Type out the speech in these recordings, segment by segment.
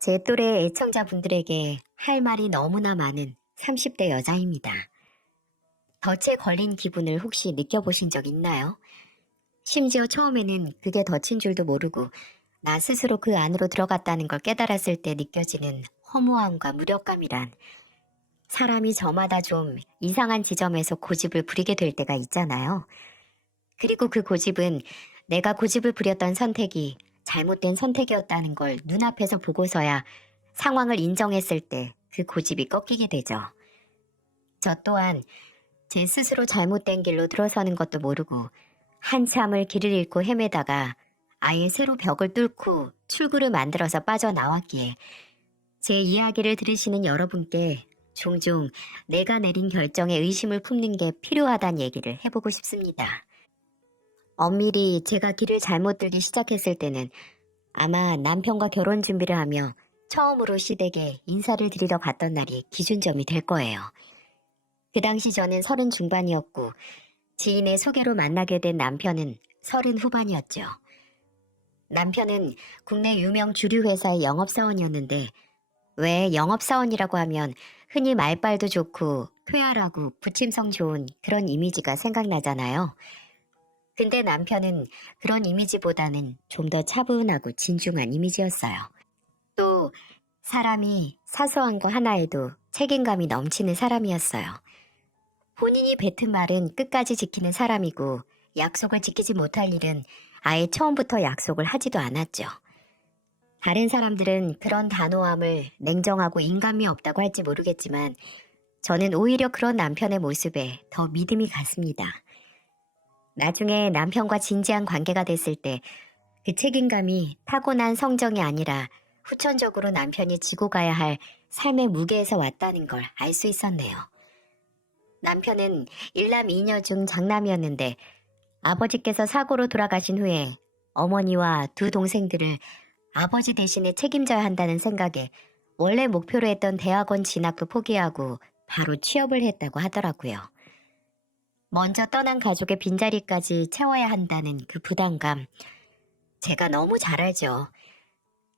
제 또래 애청자분들에게 할 말이 너무나 많은 30대 여자입니다. 덫에 걸린 기분을 혹시 느껴보신 적 있나요? 심지어 처음에는 그게 덫인 줄도 모르고 나 스스로 그 안으로 들어갔다는 걸 깨달았을 때 느껴지는 허무함과 무력감이란, 사람이 저마다 좀 이상한 지점에서 고집을 부리게 될 때가 있잖아요. 그리고 그 고집은 내가 고집을 부렸던 선택이 잘못된 선택이었다는 걸 눈앞에서 보고서야 상황을 인정했을 때 그 고집이 꺾이게 되죠. 저 또한 제 스스로 잘못된 길로 들어서는 것도 모르고 한참을 길을 잃고 헤매다가 아예 새로 벽을 뚫고 출구를 만들어서 빠져나왔기에, 제 이야기를 들으시는 여러분께 종종 내가 내린 결정에 의심을 품는 게 필요하다는 얘기를 해보고 싶습니다. 엄밀히 제가 길을 잘못 들기 시작했을 때는 아마 남편과 결혼 준비를 하며 처음으로 시댁에 인사를 드리러 갔던 날이 기준점이 될 거예요. 그 당시 저는 30 중반이었고 지인의 소개로 만나게 된 남편은 30 후반이었죠. 남편은 국내 유명 주류 회사의 영업사원이었는데, 왜 영업사원이라고 하면 흔히 말빨도 좋고 쾌활하고 부침성 좋은 그런 이미지가 생각나잖아요. 근데 남편은 그런 이미지보다는 좀 더 차분하고 진중한 이미지였어요. 또 사람이 사소한 거 하나에도 책임감이 넘치는 사람이었어요. 본인이 뱉은 말은 끝까지 지키는 사람이고, 약속을 지키지 못할 일은 아예 처음부터 약속을 하지도 않았죠. 다른 사람들은 그런 단호함을 냉정하고 인간미 없다고 할지 모르겠지만 저는 오히려 그런 남편의 모습에 더 믿음이 갔습니다. 나중에 남편과 진지한 관계가 됐을 때 그 책임감이 타고난 성정이 아니라 후천적으로 남편이 지고 가야 할 삶의 무게에서 왔다는 걸 알 수 있었네요. 남편은 일남 이녀 중 장남이었는데 아버지께서 사고로 돌아가신 후에 어머니와 두 동생들을 아버지 대신에 책임져야 한다는 생각에 원래 목표로 했던 대학원 진학도 포기하고 바로 취업을 했다고 하더라고요. 먼저 떠난 가족의 빈자리까지 채워야 한다는 그 부담감, 제가 너무 잘 알죠.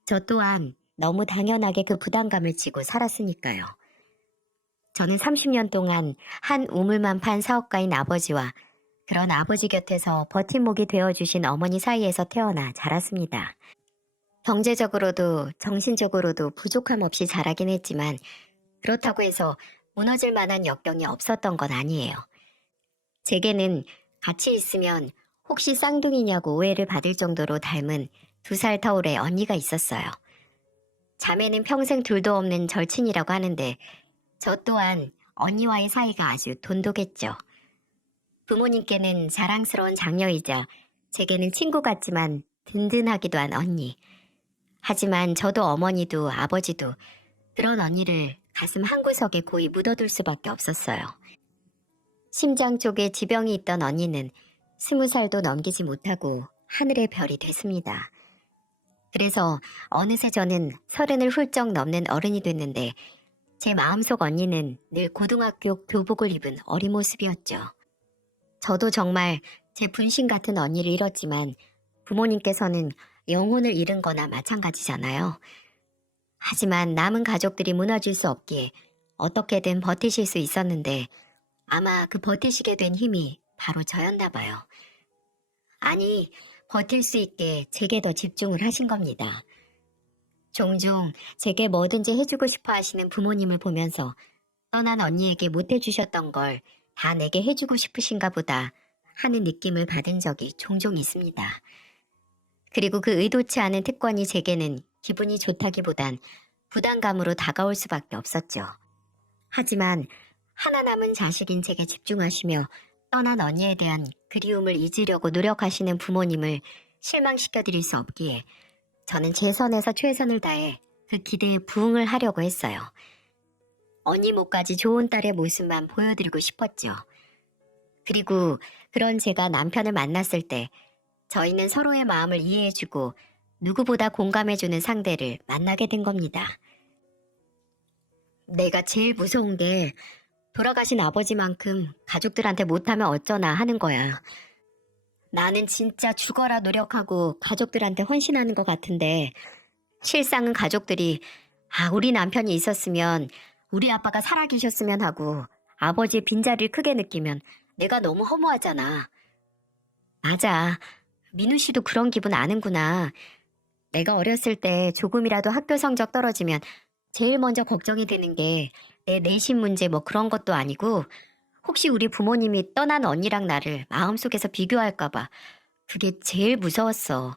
저 또한 너무 당연하게 그 부담감을 지고 살았으니까요. 저는 30년 동안 한 우물만 판 사업가인 아버지와 그런 아버지 곁에서 버팀목이 되어주신 어머니 사이에서 태어나 자랐습니다. 경제적으로도 정신적으로도 부족함 없이 자라긴 했지만 그렇다고 해서 무너질 만한 역경이 없었던 건 아니에요. 제게는 같이 있으면 혹시 쌍둥이냐고 오해를 받을 정도로 닮은 2살 터울의 언니가 있었어요. 자매는 평생 둘도 없는 절친이라고 하는데 저 또한 언니와의 사이가 아주 돈독했죠. 부모님께는 자랑스러운 장녀이자 제게는 친구 같지만 든든하기도 한 언니. 하지만 저도 어머니도 아버지도 그런 언니를 가슴 한구석에 고이 묻어둘 수밖에 없었어요. 심장 쪽에 지병이 있던 언니는 20살도 넘기지 못하고 하늘의 별이 됐습니다. 그래서 어느새 저는 30을 훌쩍 넘는 어른이 됐는데 제 마음속 언니는 늘 고등학교 교복을 입은 어린 모습이었죠. 저도 정말 제 분신 같은 언니를 잃었지만 부모님께서는 영혼을 잃은 거나 마찬가지잖아요. 하지만 남은 가족들이 무너질 수 없기에 어떻게든 버티실 수 있었는데 아마 그 버티시게 된 힘이 바로 저였나 봐요. 아니, 버틸 수 있게 제게 더 집중을 하신 겁니다. 종종 제게 뭐든지 해주고 싶어 하시는 부모님을 보면서 떠난 언니에게 못해주셨던 걸 다 내게 해주고 싶으신가 보다 하는 느낌을 받은 적이 종종 있습니다. 그리고 그 의도치 않은 특권이 제게는 기분이 좋다기보단 부담감으로 다가올 수밖에 없었죠. 하지만 하나 남은 자식인 제게 집중하시며 떠난 언니에 대한 그리움을 잊으려고 노력하시는 부모님을 실망시켜드릴 수 없기에 저는 제 선에서 최선을 다해 그 기대에 부응을 하려고 했어요. 언니 목까지 좋은 딸의 모습만 보여드리고 싶었죠. 그리고 그런 제가 남편을 만났을 때 저희는 서로의 마음을 이해해주고 누구보다 공감해주는 상대를 만나게 된 겁니다. 내가 제일 무서운 게 돌아가신 아버지만큼 가족들한테 못하면 어쩌나 하는 거야. 나는 진짜 죽어라 노력하고 가족들한테 헌신하는 것 같은데 실상은 가족들이 우리 남편이 있었으면 우리 아빠가 살아계셨으면 하고 아버지의 빈자리를 크게 느끼면 내가 너무 허무하잖아. 맞아. 민우 씨도 그런 기분 아는구나. 내가 어렸을 때 조금이라도 학교 성적 떨어지면 제일 먼저 걱정이 되는 게 내 내신 문제 뭐 그런 것도 아니고 혹시 우리 부모님이 떠난 언니랑 나를 마음속에서 비교할까봐 그게 제일 무서웠어.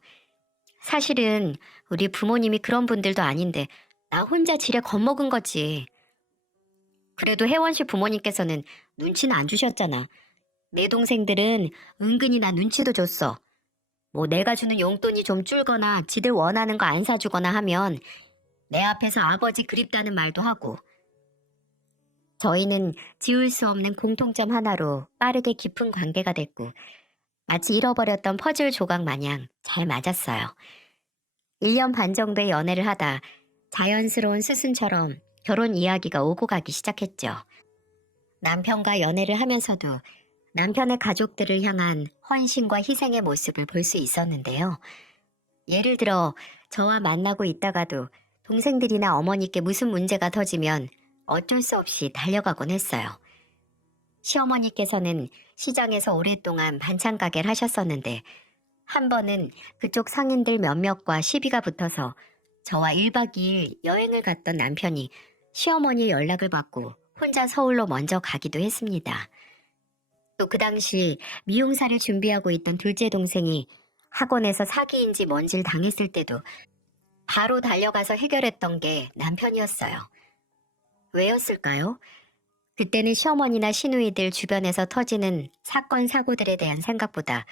사실은 우리 부모님이 그런 분들도 아닌데 나 혼자 지레 겁먹은 거지. 그래도 혜원 씨 부모님께서는 눈치는 안 주셨잖아. 내 동생들은 은근히 나 눈치도 줬어. 뭐 내가 주는 용돈이 좀 줄거나 지들 원하는 거 안 사주거나 하면 내 앞에서 아버지 그립다는 말도 하고. 저희는 지울 수 없는 공통점 하나로 빠르게 깊은 관계가 됐고 마치 잃어버렸던 퍼즐 조각 마냥 잘 맞았어요. 1년 반 정도의 연애를 하다 자연스러운 스승처럼 결혼 이야기가 오고 가기 시작했죠. 남편과 연애를 하면서도 남편의 가족들을 향한 헌신과 희생의 모습을 볼 수 있었는데요. 예를 들어 저와 만나고 있다가도 동생들이나 어머니께 무슨 문제가 터지면 어쩔 수 없이 달려가곤 했어요. 시어머니께서는 시장에서 오랫동안 반찬 가게를 하셨었는데 한 번은 그쪽 상인들 몇몇과 시비가 붙어서 저와 1박 2일 여행을 갔던 남편이 시어머니의 연락을 받고 혼자 서울로 먼저 가기도 했습니다. 또 그 당시 미용사를 준비하고 있던 둘째 동생이 학원에서 사기인지 뭔지를 당했을 때도 바로 달려가서 해결했던 게 남편이었어요. 왜였을까요? 그때는 시어머니나 시누이들 주변에서 터지는 사건 사고들에 대한 생각보다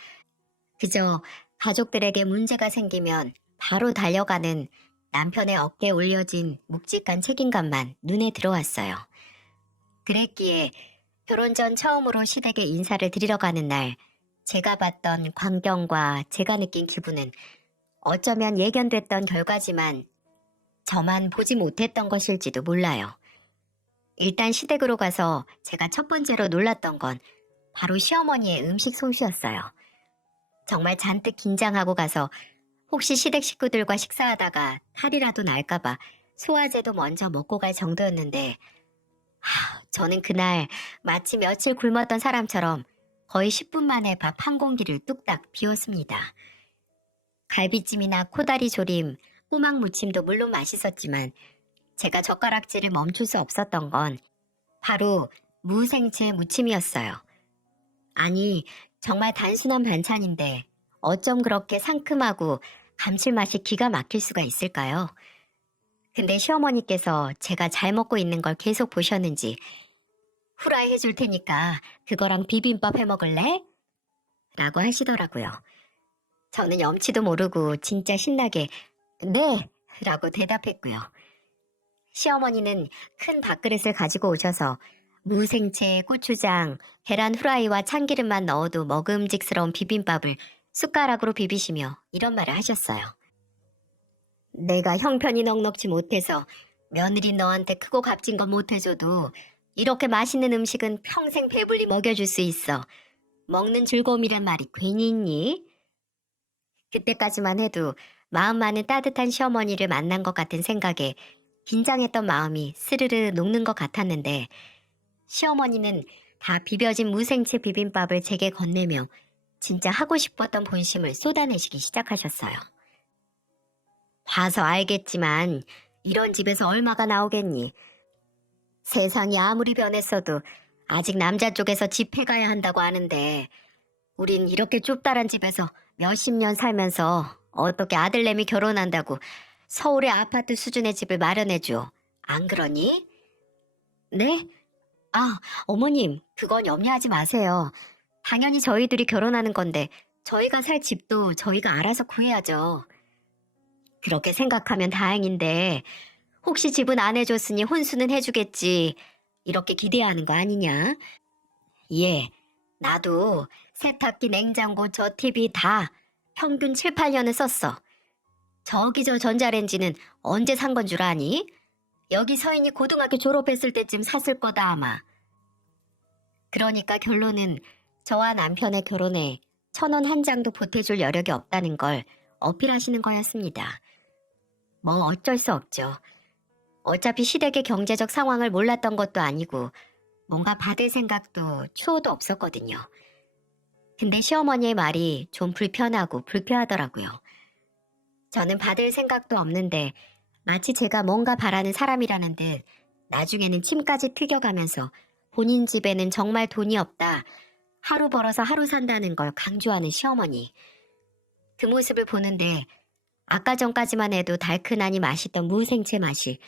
그저 가족들에게 문제가 생기면 바로 달려가는 남편의 어깨에 올려진 묵직한 책임감만 눈에 들어왔어요. 그랬기에 결혼 전 처음으로 시댁에 인사를 드리러 가는 날 제가 봤던 광경과 제가 느낀 기분은 어쩌면 예견됐던 결과지만 저만 보지 못했던 것일지도 몰라요. 일단 시댁으로 가서 제가 첫 번째로 놀랐던 건 바로 시어머니의 음식 솜씨였어요. 정말 잔뜩 긴장하고 가서 혹시 시댁 식구들과 식사하다가 탈이라도 날까봐 소화제도 먼저 먹고 갈 정도였는데 저는 그날 마치 며칠 굶었던 사람처럼 거의 10분 만에 밥 한 공기를 뚝딱 비웠습니다. 갈비찜이나 코다리 조림, 꼬막 무침도 물론 맛있었지만 제가 젓가락질을 멈출 수 없었던 건 바로 무생채 무침이었어요. 아니, 정말 단순한 반찬인데 어쩜 그렇게 상큼하고 감칠맛이 기가 막힐 수가 있을까요? 근데 시어머니께서 제가 잘 먹고 있는 걸 계속 보셨는지 후라이 해줄 테니까 그거랑 비빔밥 해 먹을래? 라고 하시더라고요. 저는 염치도 모르고 진짜 신나게 네! 라고 대답했고요. 시어머니는 큰 밥그릇을 가지고 오셔서 무생채, 고추장, 계란 후라이와 참기름만 넣어도 먹음직스러운 비빔밥을 숟가락으로 비비시며 이런 말을 하셨어요. 내가 형편이 넉넉지 못해서 며느리 너한테 크고 값진 건 못해줘도 이렇게 맛있는 음식은 평생 배불리 먹여줄 수 있어. 먹는 즐거움이란 말이 괜히 있니? 그때까지만 해도 마음만은 따뜻한 시어머니를 만난 것 같은 생각에 긴장했던 마음이 스르르 녹는 것 같았는데 시어머니는 다 비벼진 무생채 비빔밥을 제게 건네며 진짜 하고 싶었던 본심을 쏟아내시기 시작하셨어요. 봐서 알겠지만 이런 집에서 얼마가 나오겠니? 세상이 아무리 변했어도 아직 남자 쪽에서 집해가야 한다고 하는데 우린 이렇게 좁다란 집에서 몇십 년 살면서 어떻게 아들내미 결혼한다고 서울의 아파트 수준의 집을 마련해줘. 안 그러니? 네? 어머님, 그건 염려하지 마세요. 당연히 저희들이 결혼하는 건데 저희가 살 집도 저희가 알아서 구해야죠. 그렇게 생각하면 다행인데 혹시 집은 안 해줬으니 혼수는 해주겠지. 이렇게 기대하는 거 아니냐? 예, 나도 세탁기, 냉장고, 저 TV 다 평균 7, 8년은 썼어. 저기 저 전자레인지는 언제 산 건 줄 아니? 여기 서인이 고등학교 졸업했을 때쯤 샀을 거다 아마. 그러니까 결론은 저와 남편의 결혼에 1,000원 한 장도 보태줄 여력이 없다는 걸 어필하시는 거였습니다. 뭐 어쩔 수 없죠. 어차피 시댁의 경제적 상황을 몰랐던 것도 아니고 뭔가 받을 생각도 추호도 없었거든요. 근데 시어머니의 말이 좀 불편하고 불쾌하더라고요. 저는 받을 생각도 없는데 마치 제가 뭔가 바라는 사람이라는 듯 나중에는 침까지 튀겨가면서 본인 집에는 정말 돈이 없다. 하루 벌어서 하루 산다는 걸 강조하는 시어머니. 그 모습을 보는데 아까 전까지만 해도 달큰하니 맛있던 무생채 맛이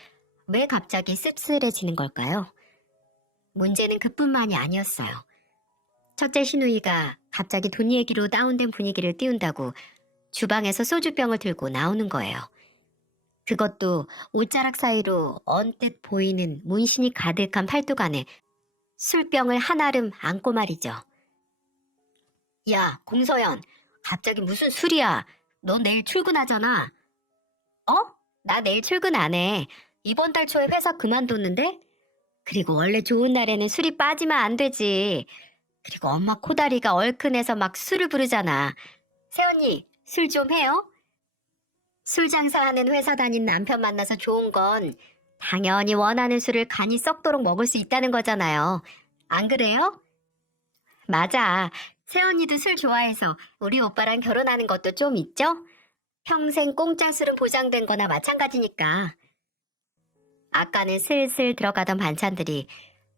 왜 갑자기 씁쓸해지는 걸까요? 문제는 그뿐만이 아니었어요. 첫째 시누이가 갑자기 돈 얘기로 다운된 분위기를 띄운다고 주방에서 소주병을 들고 나오는 거예요. 그것도 옷자락 사이로 언뜻 보이는 문신이 가득한 팔뚝 안에 술병을 한아름 안고 말이죠. 야, 공서연, 갑자기 무슨 술이야? 너 내일 출근하잖아. 어? 나 내일 출근 안 해. 이번 달 초에 회사 그만뒀는데? 그리고 원래 좋은 날에는 술이 빠지면 안 되지. 그리고 엄마 코다리가 얼큰해서 막 술을 부르잖아. 새언니, 술 좀 해요? 술 장사하는 회사 다닌 남편 만나서 좋은 건 당연히 원하는 술을 간이 썩도록 먹을 수 있다는 거잖아요. 안 그래요? 맞아. 새언니도 술 좋아해서 우리 오빠랑 결혼하는 것도 좀 있죠? 평생 공짜 술은 보장된 거나 마찬가지니까. 아까는 슬슬 들어가던 반찬들이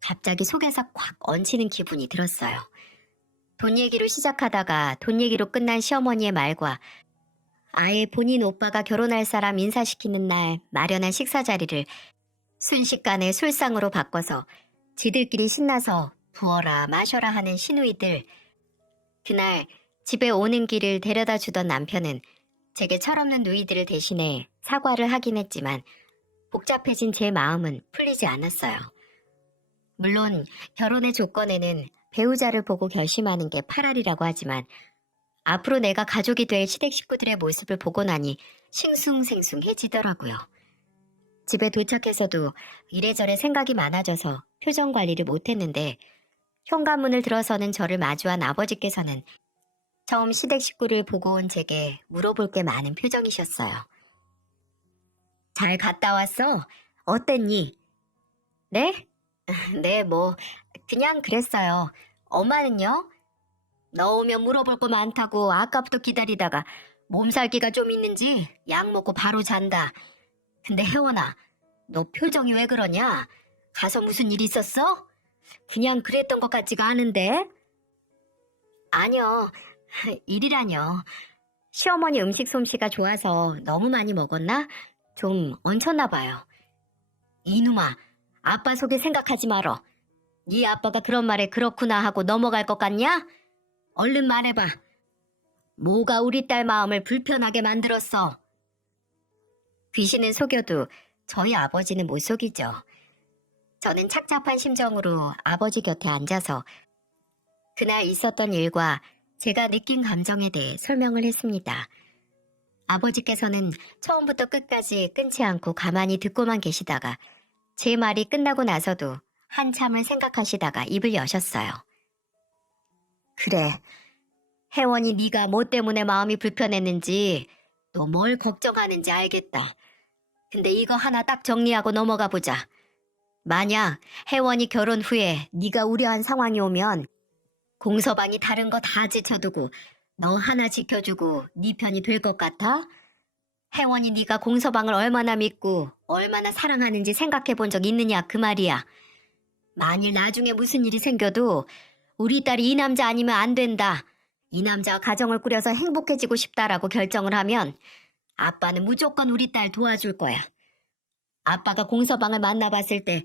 갑자기 속에서 콱 얹히는 기분이 들었어요. 돈 얘기로 시작하다가 돈 얘기로 끝난 시어머니의 말과 아예 본인 오빠가 결혼할 사람 인사시키는 날 마련한 식사 자리를 순식간에 술상으로 바꿔서 지들끼리 신나서 부어라 마셔라 하는 시누이들. 그날 집에 오는 길을 데려다 주던 남편은 제게 철없는 누이들을 대신해 사과를 하긴 했지만 복잡해진 제 마음은 풀리지 않았어요. 물론 결혼의 조건에는 배우자를 보고 결심하는 게 8알이라고 하지만 앞으로 내가 가족이 될 시댁 식구들의 모습을 보고 나니 싱숭생숭해지더라고요. 집에 도착해서도 이래저래 생각이 많아져서 표정 관리를 못했는데 현관문을 들어서는 저를 마주한 아버지께서는 처음 시댁 식구를 보고 온 제게 물어볼 게 많은 표정이셨어요. 잘 갔다 왔어? 어땠니? 네? 네, 뭐 그냥 그랬어요. 엄마는요? 너 오면 물어볼 거 많다고 아까부터 기다리다가 몸살기가 좀 있는지 약 먹고 바로 잔다. 근데 혜원아, 너 표정이 왜 그러냐? 가서 무슨 일 있었어? 그냥 그랬던 것 같지가 않은데? 아니요, 일이라뇨. 시어머니 음식 솜씨가 좋아서 너무 많이 먹었나? 좀 얹혔나 봐요. 이놈아, 아빠 속에 생각하지 말어. 네 아빠가 그런 말에 그렇구나 하고 넘어갈 것 같냐? 얼른 말해봐. 뭐가 우리 딸 마음을 불편하게 만들었어? 귀신은 속여도 저희 아버지는 못 속이죠. 저는 착잡한 심정으로 아버지 곁에 앉아서 그날 있었던 일과 제가 느낀 감정에 대해 설명을 했습니다. 아버지께서는 처음부터 끝까지 끊지 않고 가만히 듣고만 계시다가 제 말이 끝나고 나서도 한참을 생각하시다가 입을 여셨어요. 그래, 혜원이 네가 뭐 때문에 마음이 불편했는지 또 뭘 걱정하는지 알겠다. 근데 이거 하나 딱 정리하고 넘어가 보자. 만약 혜원이 결혼 후에 네가 우려한 상황이 오면 공서방이 다른 거 다 제쳐두고 너 하나 지켜주고 네 편이 될 것 같아? 혜원이 네가 공서방을 얼마나 믿고 얼마나 사랑하는지 생각해 본 적 있느냐 그 말이야. 만일 나중에 무슨 일이 생겨도 우리 딸이 이 남자 아니면 안 된다. 이 남자와 가정을 꾸려서 행복해지고 싶다라고 결정을 하면 아빠는 무조건 우리 딸 도와줄 거야. 아빠가 공서방을 만나봤을 때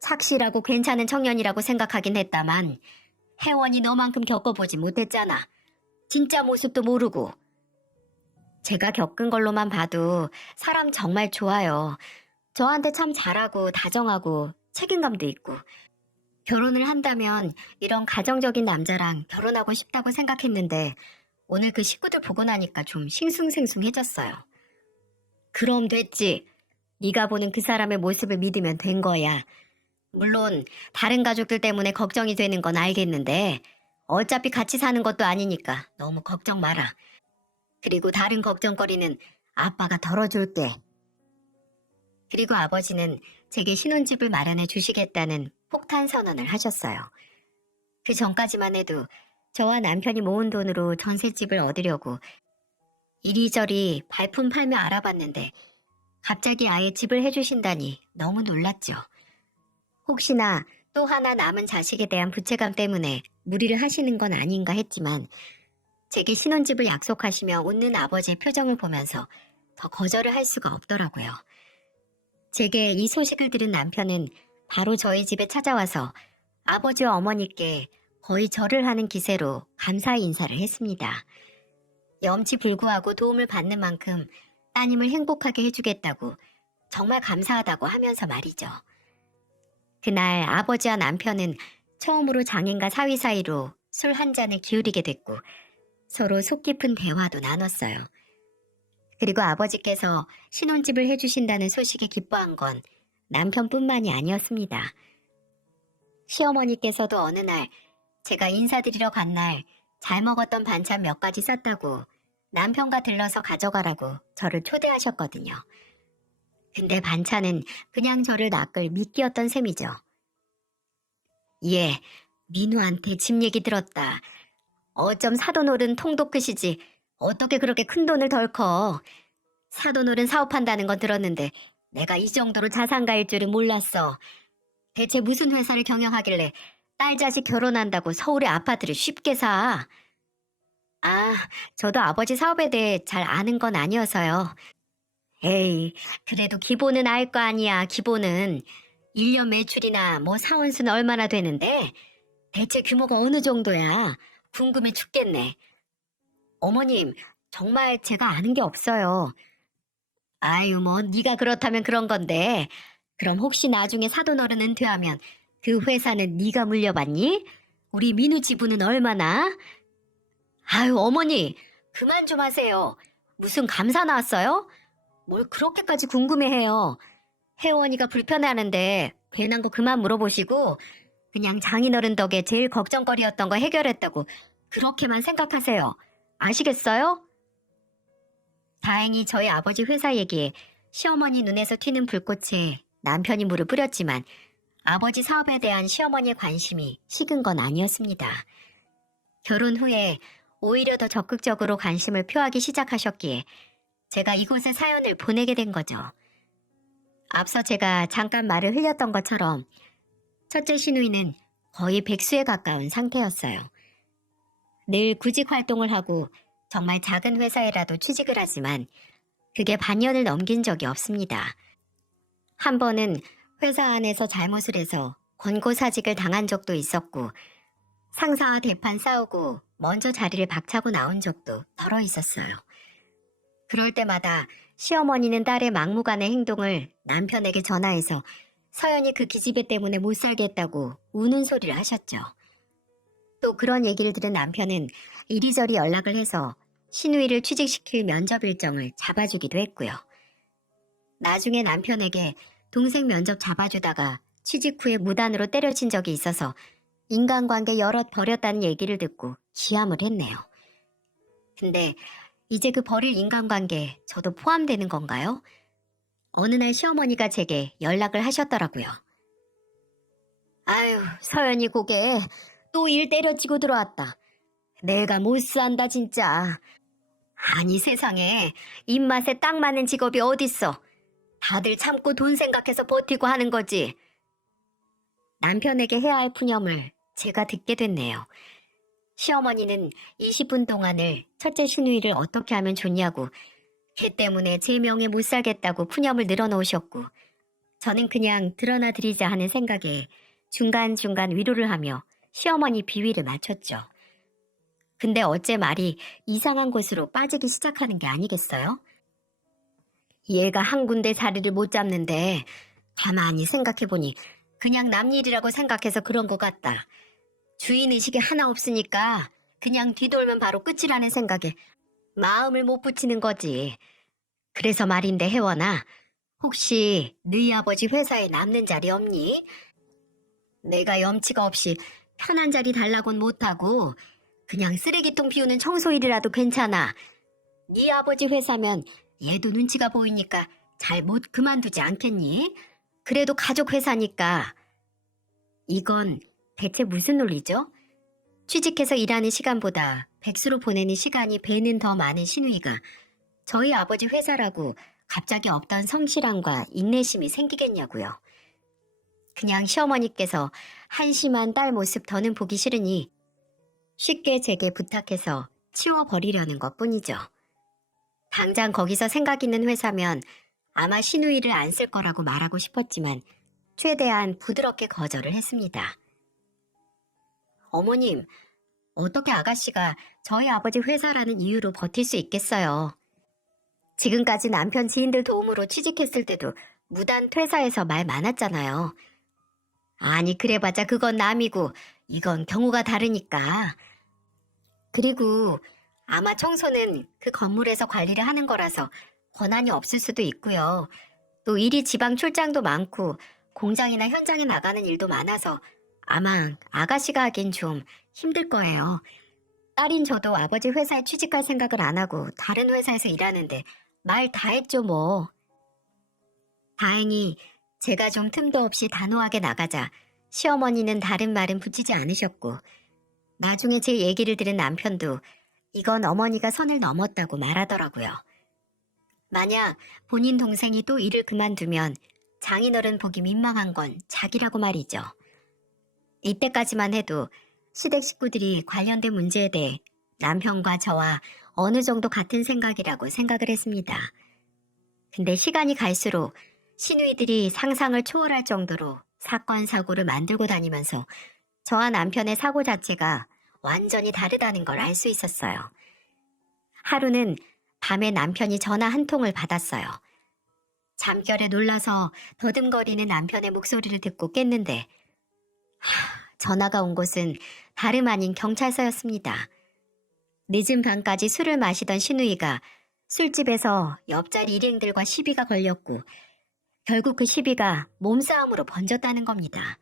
착실하고 괜찮은 청년이라고 생각하긴 했다만 혜원이 너만큼 겪어보지 못했잖아. 진짜 모습도 모르고. 제가 겪은 걸로만 봐도 사람 정말 좋아요. 저한테 참 잘하고 다정하고 책임감도 있고. 결혼을 한다면 이런 가정적인 남자랑 결혼하고 싶다고 생각했는데 오늘 그 식구들 보고 나니까 좀 싱숭생숭해졌어요. 그럼 됐지. 네가 보는 그 사람의 모습을 믿으면 된 거야. 물론 다른 가족들 때문에 걱정이 되는 건 알겠는데 어차피 같이 사는 것도 아니니까 너무 걱정 마라. 그리고 다른 걱정거리는 아빠가 덜어줄게. 그리고 아버지는 제게 신혼집을 마련해 주시겠다는 폭탄 선언을 하셨어요. 그 전까지만 해도 저와 남편이 모은 돈으로 전셋집을 얻으려고 이리저리 발품 팔며 알아봤는데 갑자기 아예 집을 해주신다니 너무 놀랐죠. 혹시나 또 하나 남은 자식에 대한 부채감 때문에 무리를 하시는 건 아닌가 했지만 제게 신혼집을 약속하시며 웃는 아버지의 표정을 보면서 더 거절을 할 수가 없더라고요. 제게 이 소식을 들은 남편은 바로 저희 집에 찾아와서 아버지와 어머니께 거의 절을 하는 기세로 감사의 인사를 했습니다. 염치불구하고 도움을 받는 만큼 따님을 행복하게 해주겠다고 정말 감사하다고 하면서 말이죠. 그날 아버지와 남편은 처음으로 장인과 사위 사이로 술 한 잔을 기울이게 됐고 서로 속 깊은 대화도 나눴어요. 그리고 아버지께서 신혼집을 해주신다는 소식에 기뻐한 건 남편뿐만이 아니었습니다. 시어머니께서도 어느 날 제가 인사드리러 간 날 잘 먹었던 반찬 몇 가지 쌌다고 남편과 들러서 가져가라고 저를 초대하셨거든요. 근데 반찬은 그냥 저를 낚을 미끼였던 셈이죠. 예, 민우한테 집 얘기 들었다. 어쩜 사돈어른 통도 크시지 어떻게 그렇게 큰 돈을 덜커. 사돈어른 사업한다는 건 들었는데 내가 이 정도로 자산가일 줄은 몰랐어. 대체 무슨 회사를 경영하길래 딸 자식 결혼한다고 서울에 아파트를 쉽게 사. 아, 저도 아버지 사업에 대해 잘 아는 건 아니어서요. 에이, 그래도 기본은 알 거 아니야, 기본은. 1년 매출이나 뭐 사원수는 얼마나 되는데? 대체 규모가 어느 정도야? 궁금해 죽겠네. 어머님, 정말 제가 아는 게 없어요. 아유, 뭐 네가 그렇다면 그런 건데. 그럼 혹시 나중에 사돈어른 은퇴하면 그 회사는 네가 물려받니? 우리 민우 지분은 얼마나? 아유, 어머니, 그만 좀 하세요. 무슨 감사 나왔어요? 뭘 그렇게까지 궁금해해요. 혜원이가 불편해하는데 괜한 거 그만 물어보시고 그냥 장인어른 덕에 제일 걱정거리였던 거 해결했다고 그렇게만 생각하세요. 아시겠어요? 다행히 저희 아버지 회사 얘기에 시어머니 눈에서 튀는 불꽃에 남편이 물을 뿌렸지만 아버지 사업에 대한 시어머니의 관심이 식은 건 아니었습니다. 결혼 후에 오히려 더 적극적으로 관심을 표하기 시작하셨기에 제가 이곳에 사연을 보내게 된 거죠. 앞서 제가 잠깐 말을 흘렸던 것처럼 첫째 시누이는 거의 백수에 가까운 상태였어요. 늘 구직 활동을 하고 정말 작은 회사에라도 취직을 하지만 그게 반년을 넘긴 적이 없습니다. 한 번은 회사 안에서 잘못을 해서 권고사직을 당한 적도 있었고 상사와 대판 싸우고 먼저 자리를 박차고 나온 적도 덜어 있었어요. 그럴 때마다 시어머니는 딸의 막무가내 행동을 남편에게 전화해서 서연이 그 기집애 때문에 못 살겠다고 우는 소리를 하셨죠. 또 그런 얘기를 들은 남편은 이리저리 연락을 해서 시누이를 취직시킬 면접 일정을 잡아주기도 했고요. 나중에 남편에게 동생 면접 잡아주다가 취직 후에 무단으로 때려친 적이 있어서 인간관계 여럿 버렸다는 얘기를 듣고 기함을 했네요. 근데 이제 그 버릴 인간관계 저도 포함되는 건가요? 어느 날 시어머니가 제게 연락을 하셨더라고요. 아유, 서연이 고개 또 일 때려치고 들어왔다. 내가 못 산다 진짜. 아니 세상에 입맛에 딱 맞는 직업이 어딨어. 다들 참고 돈 생각해서 버티고 하는 거지. 남편에게 해야 할 푸념을 제가 듣게 됐네요. 시어머니는 20분 동안을 첫째 시누이를 어떻게 하면 좋냐고 걔 때문에 제 명에 못 살겠다고 푸념을 늘어놓으셨고 저는 그냥 드러나 드리자 하는 생각에 중간중간 위로를 하며 시어머니 비위를 맞췄죠. 근데 어째 말이 이상한 곳으로 빠지기 시작하는 게 아니겠어요? 얘가 한 군데 자리를 못 잡는데 가만히 생각해보니 그냥 남 일이라고 생각해서 그런 것 같다. 주인의식이 하나 없으니까 그냥 뒤돌면 바로 끝이라는 생각에 마음을 못 붙이는 거지. 그래서 말인데 혜원아, 혹시 너희 아버지 회사에 남는 자리 없니? 내가 염치가 없이 편한 자리 달라곤 못하고 그냥 쓰레기통 비우는 청소일이라도 괜찮아. 네 아버지 회사면 얘도 눈치가 보이니까 잘 못 그만두지 않겠니? 그래도 가족 회사니까. 이건 대체 무슨 논리죠? 취직해서 일하는 시간보다 백수로 보내는 시간이 배는 더 많은 신우이가 저희 아버지 회사라고 갑자기 없던 성실함과 인내심이 생기겠냐고요. 그냥 시어머니께서 한심한 딸 모습 더는 보기 싫으니 쉽게 제게 부탁해서 치워버리려는 것뿐이죠. 당장 거기서 생각 있는 회사면 아마 신우이를 안 쓸 거라고 말하고 싶었지만 최대한 부드럽게 거절을 했습니다. 어머님, 어떻게 아가씨가 저희 아버지 회사라는 이유로 버틸 수 있겠어요? 지금까지 남편 지인들 도움으로 취직했을 때도 무단 퇴사해서 말 많았잖아요. 아니, 그래봤자 그건 남이고 이건 경우가 다르니까. 그리고 아마 청소는 그 건물에서 관리를 하는 거라서 권한이 없을 수도 있고요. 또 일이 지방 출장도 많고 공장이나 현장에 나가는 일도 많아서 아마 아가씨가 하긴 좀 힘들 거예요. 딸인 저도 아버지 회사에 취직할 생각을 안 하고 다른 회사에서 일하는데 말 다 했죠 뭐. 다행히 제가 좀 틈도 없이 단호하게 나가자 시어머니는 다른 말은 붙이지 않으셨고 나중에 제 얘기를 들은 남편도 이건 어머니가 선을 넘었다고 말하더라고요. 만약 본인 동생이 또 일을 그만두면 장인어른 보기 민망한 건 자기라고 말이죠. 이때까지만 해도 시댁 식구들이 관련된 문제에 대해 남편과 저와 어느 정도 같은 생각이라고 생각을 했습니다. 근데 시간이 갈수록 시누이들이 상상을 초월할 정도로 사건, 사고를 만들고 다니면서 저와 남편의 사고 자체가 완전히 다르다는 걸 알 수 있었어요. 하루는 밤에 남편이 전화 한 통을 받았어요. 잠결에 놀라서 더듬거리는 남편의 목소리를 듣고 깼는데 전화가 온 곳은 다름 아닌 경찰서였습니다. 늦은 밤까지 술을 마시던 시누이가 술집에서 옆자리 일행들과 시비가 걸렸고 결국 그 시비가 몸싸움으로 번졌다는 겁니다.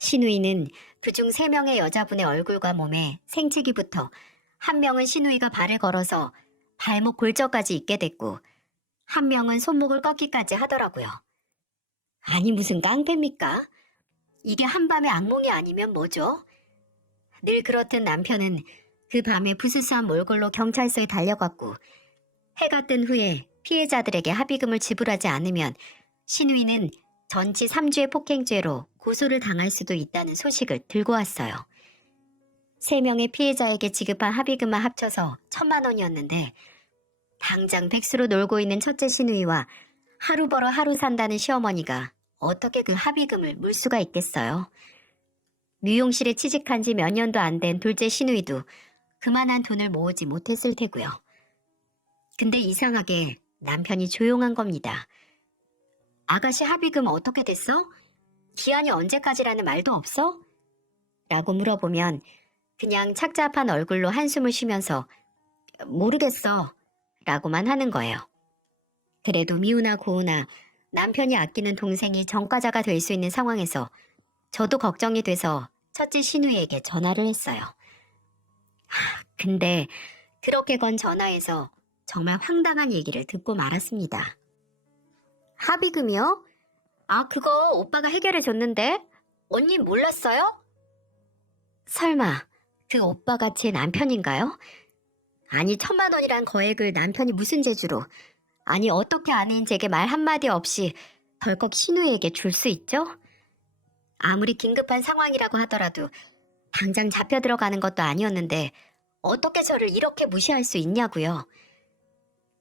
시누이는 그중 3명의 여자분의 얼굴과 몸에 생채기 붙어 한 명은 시누이가 발을 걸어서 발목 골절까지 입게 됐고 한 명은 손목을 꺾기까지 하더라고요. 아니 무슨 깡패입니까? 이게 한밤의 악몽이 아니면 뭐죠? 늘 그렇듯 남편은 그 밤에 부스스한 몰골로 경찰서에 달려갔고 해가 뜬 후에 피해자들에게 합의금을 지불하지 않으면 시누이는 전치 3주의 폭행죄로 고소를 당할 수도 있다는 소식을 들고 왔어요. 3명의 피해자에게 지급한 합의금만 합쳐서 1,000만 원이었는데 당장 백수로 놀고 있는 첫째 시누이와 하루 벌어 하루 산다는 시어머니가 어떻게 그 합의금을 물 수가 있겠어요? 미용실에 취직한 지 몇 년도 안 된 둘째 시누이도 그만한 돈을 모으지 못했을 테고요. 근데 이상하게 남편이 조용한 겁니다. 아가씨 합의금 어떻게 됐어? 기한이 언제까지라는 말도 없어? 라고 물어보면 그냥 착잡한 얼굴로 한숨을 쉬면서 모르겠어 라고만 하는 거예요. 그래도 미우나 고우나 남편이 아끼는 동생이 전과자가 될 수 있는 상황에서 저도 걱정이 돼서 첫째 시누이에게 전화를 했어요. 근데 그렇게 건 전화에서 정말 황당한 얘기를 듣고 말았습니다. 합의금이요? 아, 그거 오빠가 해결해 줬는데? 언니 몰랐어요? 설마 그 오빠가 제 남편인가요? 아니 1,000만 원이란 거액을 남편이 무슨 재주로 아니 어떻게 아내인 제게 말 한마디 없이 덜컥 시누이에게 줄 수 있죠? 아무리 긴급한 상황이라고 하더라도 당장 잡혀 들어가는 것도 아니었는데 어떻게 저를 이렇게 무시할 수 있냐고요.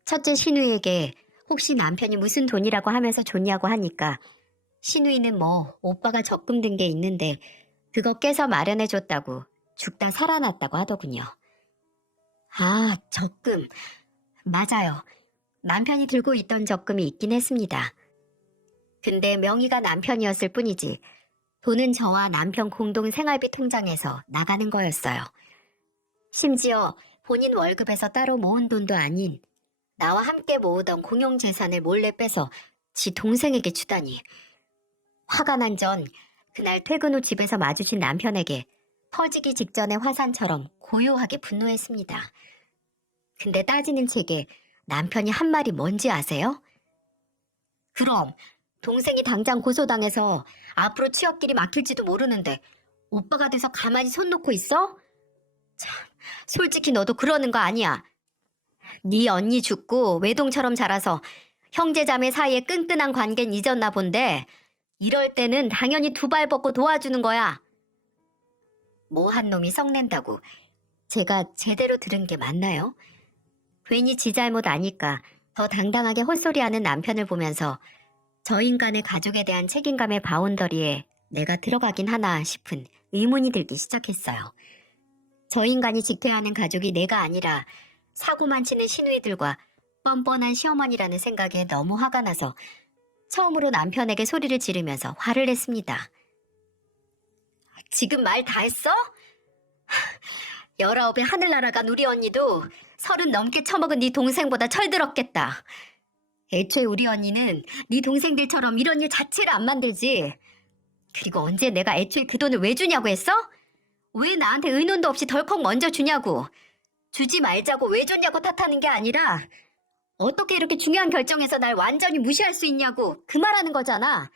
첫째 시누이에게 혹시 남편이 무슨 돈이라고 하면서 줬냐고 하니까 시누이는 뭐 오빠가 적금 든 게 있는데 그거 깨서 마련해줬다고 죽다 살아났다고 하더군요. 아, 적금. 맞아요. 남편이 들고 있던 적금이 있긴 했습니다. 근데 명의가 남편이었을 뿐이지 돈은 저와 남편 공동 생활비 통장에서 나가는 거였어요. 심지어 본인 월급에서 따로 모은 돈도 아닌 나와 함께 모으던 공용재산을 몰래 빼서 지 동생에게 주다니. 화가 난 전 그날 퇴근 후 집에서 마주친 남편에게 터지기 직전의 화산처럼 고요하게 분노했습니다. 근데 따지는 제게 남편이 한 말이 뭔지 아세요? 그럼 동생이 당장 고소당해서 앞으로 취업길이 막힐지도 모르는데 오빠가 돼서 가만히 손 놓고 있어? 참, 솔직히 너도 그러는 거 아니야. 네 언니 죽고 외동처럼 자라서 형제자매 사이에 끈끈한 관계는 잊었나 본데 이럴 때는 당연히 두 발 뻗고 도와주는 거야. 뭐 한 놈이 성낸다고 제가 제대로 들은 게 맞나요? 괜히 지 잘못 아니까 더 당당하게 헛소리하는 남편을 보면서 저 인간의 가족에 대한 책임감의 바운더리에 내가 들어가긴 하나 싶은 의문이 들기 시작했어요. 저 인간이 직퇴하는 가족이 내가 아니라 사고만 치는 시누이들과 뻔뻔한 시어머니라는 생각에 너무 화가 나서 처음으로 남편에게 소리를 지르면서 화를 냈습니다. 지금 말 다 했어? 19에 하늘 날아간 우리 언니도 30 넘게 처먹은 네 동생보다 철들었겠다. 애초에 우리 언니는 네 동생들처럼 이런 일 자체를 안 만들지. 그리고 언제 내가 애초에 그 돈을 왜 주냐고 했어? 왜 나한테 의논도 없이 덜컥 먼저 주냐고. 주지 말자고 왜 줬냐고 탓하는 게 아니라 어떻게 이렇게 중요한 결정에서 날 완전히 무시할 수 있냐고 그 말하는 거잖아.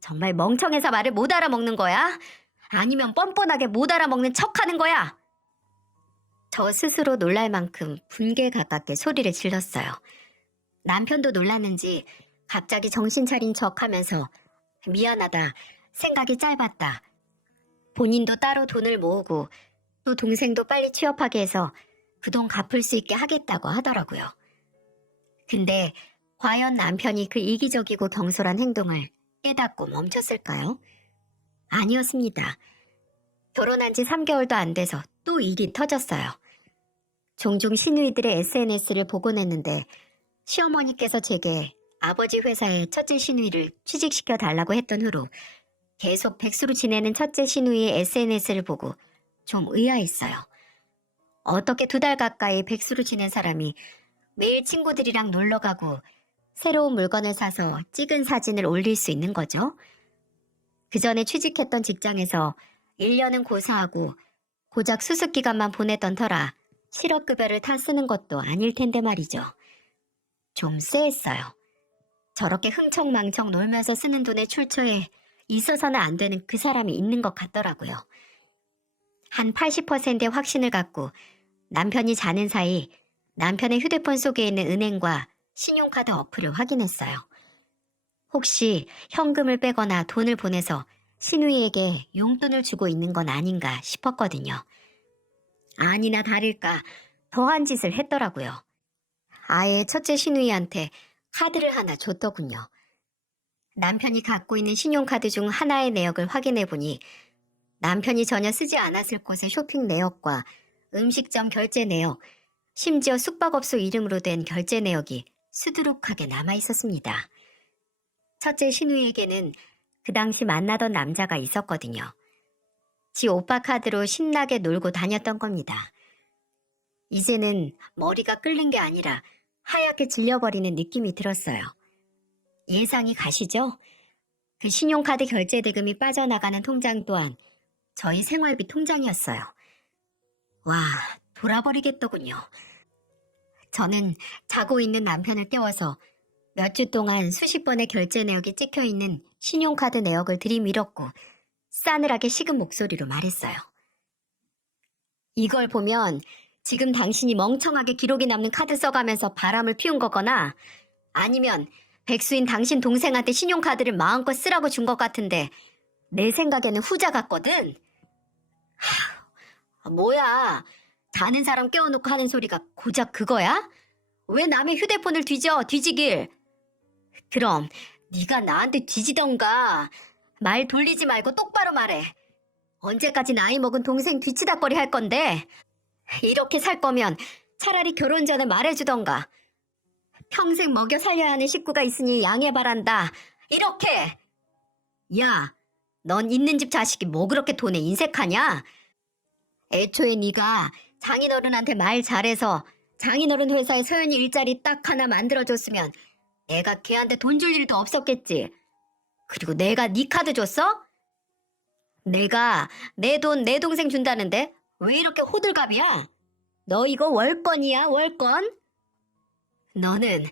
정말 멍청해서 말을 못 알아먹는 거야? 아니면 뻔뻔하게 못 알아먹는 척하는 거야? 저 스스로 놀랄 만큼 분개에 가깝게 소리를 질렀어요. 남편도 놀랐는지 갑자기 정신 차린 척하면서 미안하다, 생각이 짧았다. 본인도 따로 돈을 모으고 또 동생도 빨리 취업하게 해서 그 돈 갚을 수 있게 하겠다고 하더라고요. 근데 과연 남편이 그 이기적이고 경솔한 행동을 깨닫고 멈췄을까요? 아니었습니다. 결혼한 지 3개월도 안 돼서 또 일이 터졌어요. 종종 시누이들의 SNS를 보곤 했는데 시어머니께서 제게 아버지 회사에 첫째 시누이를 취직시켜 달라고 했던 후로 계속 백수로 지내는 첫째 시누이의 SNS를 보고 좀 의아했어요. 어떻게 2달 가까이 백수로 지낸 사람이 매일 친구들이랑 놀러 가고 새로운 물건을 사서 찍은 사진을 올릴 수 있는 거죠? 그 전에 취직했던 직장에서 1년은 고사하고 고작 수습기간만 보냈던 터라 실업급여를 타 쓰는 것도 아닐 텐데 말이죠. 좀 쎄했어요. 저렇게 흥청망청 놀면서 쓰는 돈의 출처에 있어서는 안 되는 그 사람이 있는 것 같더라고요. 한 80%의 확신을 갖고 남편이 자는 사이 남편의 휴대폰 속에 있는 은행과 신용카드 어플을 확인했어요. 혹시 현금을 빼거나 돈을 보내서 시누이에게 용돈을 주고 있는 건 아닌가 싶었거든요. 아니나 다를까 더한 짓을 했더라고요. 아예 첫째 시누이한테 카드를 하나 줬더군요. 남편이 갖고 있는 신용카드 중 하나의 내역을 확인해보니 남편이 전혀 쓰지 않았을 곳의 쇼핑 내역과 음식점 결제 내역, 심지어 숙박업소 이름으로 된 결제 내역이 수두룩하게 남아있었습니다. 첫째 시누이에게는 그 당시 만나던 남자가 있었거든요. 지 오빠 카드로 신나게 놀고 다녔던 겁니다. 이제는 머리가 끓는 게 아니라 하얗게 질려버리는 느낌이 들었어요. 예상이 가시죠? 그 신용카드 결제 대금이 빠져나가는 통장 또한 저희 생활비 통장이었어요. 와, 돌아버리겠더군요. 저는 자고 있는 남편을 깨워서 몇 주 동안 수십 번의 결제 내역이 찍혀있는 신용카드 내역을 들이밀었고 싸늘하게 식은 목소리로 말했어요. 이걸 보면 지금 당신이 멍청하게 기록이 남는 카드 써가면서 바람을 피운 거거나 아니면 백수인 당신 동생한테 신용카드를 마음껏 쓰라고 준 것 같은데 내 생각에는 후자 같거든. 뭐야, 자는 사람 깨워놓고 하는 소리가 고작 그거야? 왜 남의 휴대폰을 뒤지길? 그럼 네가 나한테 뒤지던가. 말 돌리지 말고 똑바로 말해. 언제까지 나이 먹은 동생 뒤치다꺼리 할 건데? 이렇게 살 거면 차라리 결혼 전에 말해주던가. 평생 먹여 살려야 하는 식구가 있으니 양해 바란다. 이렇게! 야, 넌 있는 집 자식이 뭐 그렇게 돈에 인색하냐? 애초에 네가 장인어른한테 말 잘해서 장인어른 회사에 서연이 일자리 딱 하나 만들어줬으면 내가 걔한테 돈 줄 일도 없었겠지. 그리고 내가 네 카드 줬어? 내가 내 돈 내 동생 준다는데 왜 이렇게 호들갑이야? 너 이거 월권이야, 월권? 너는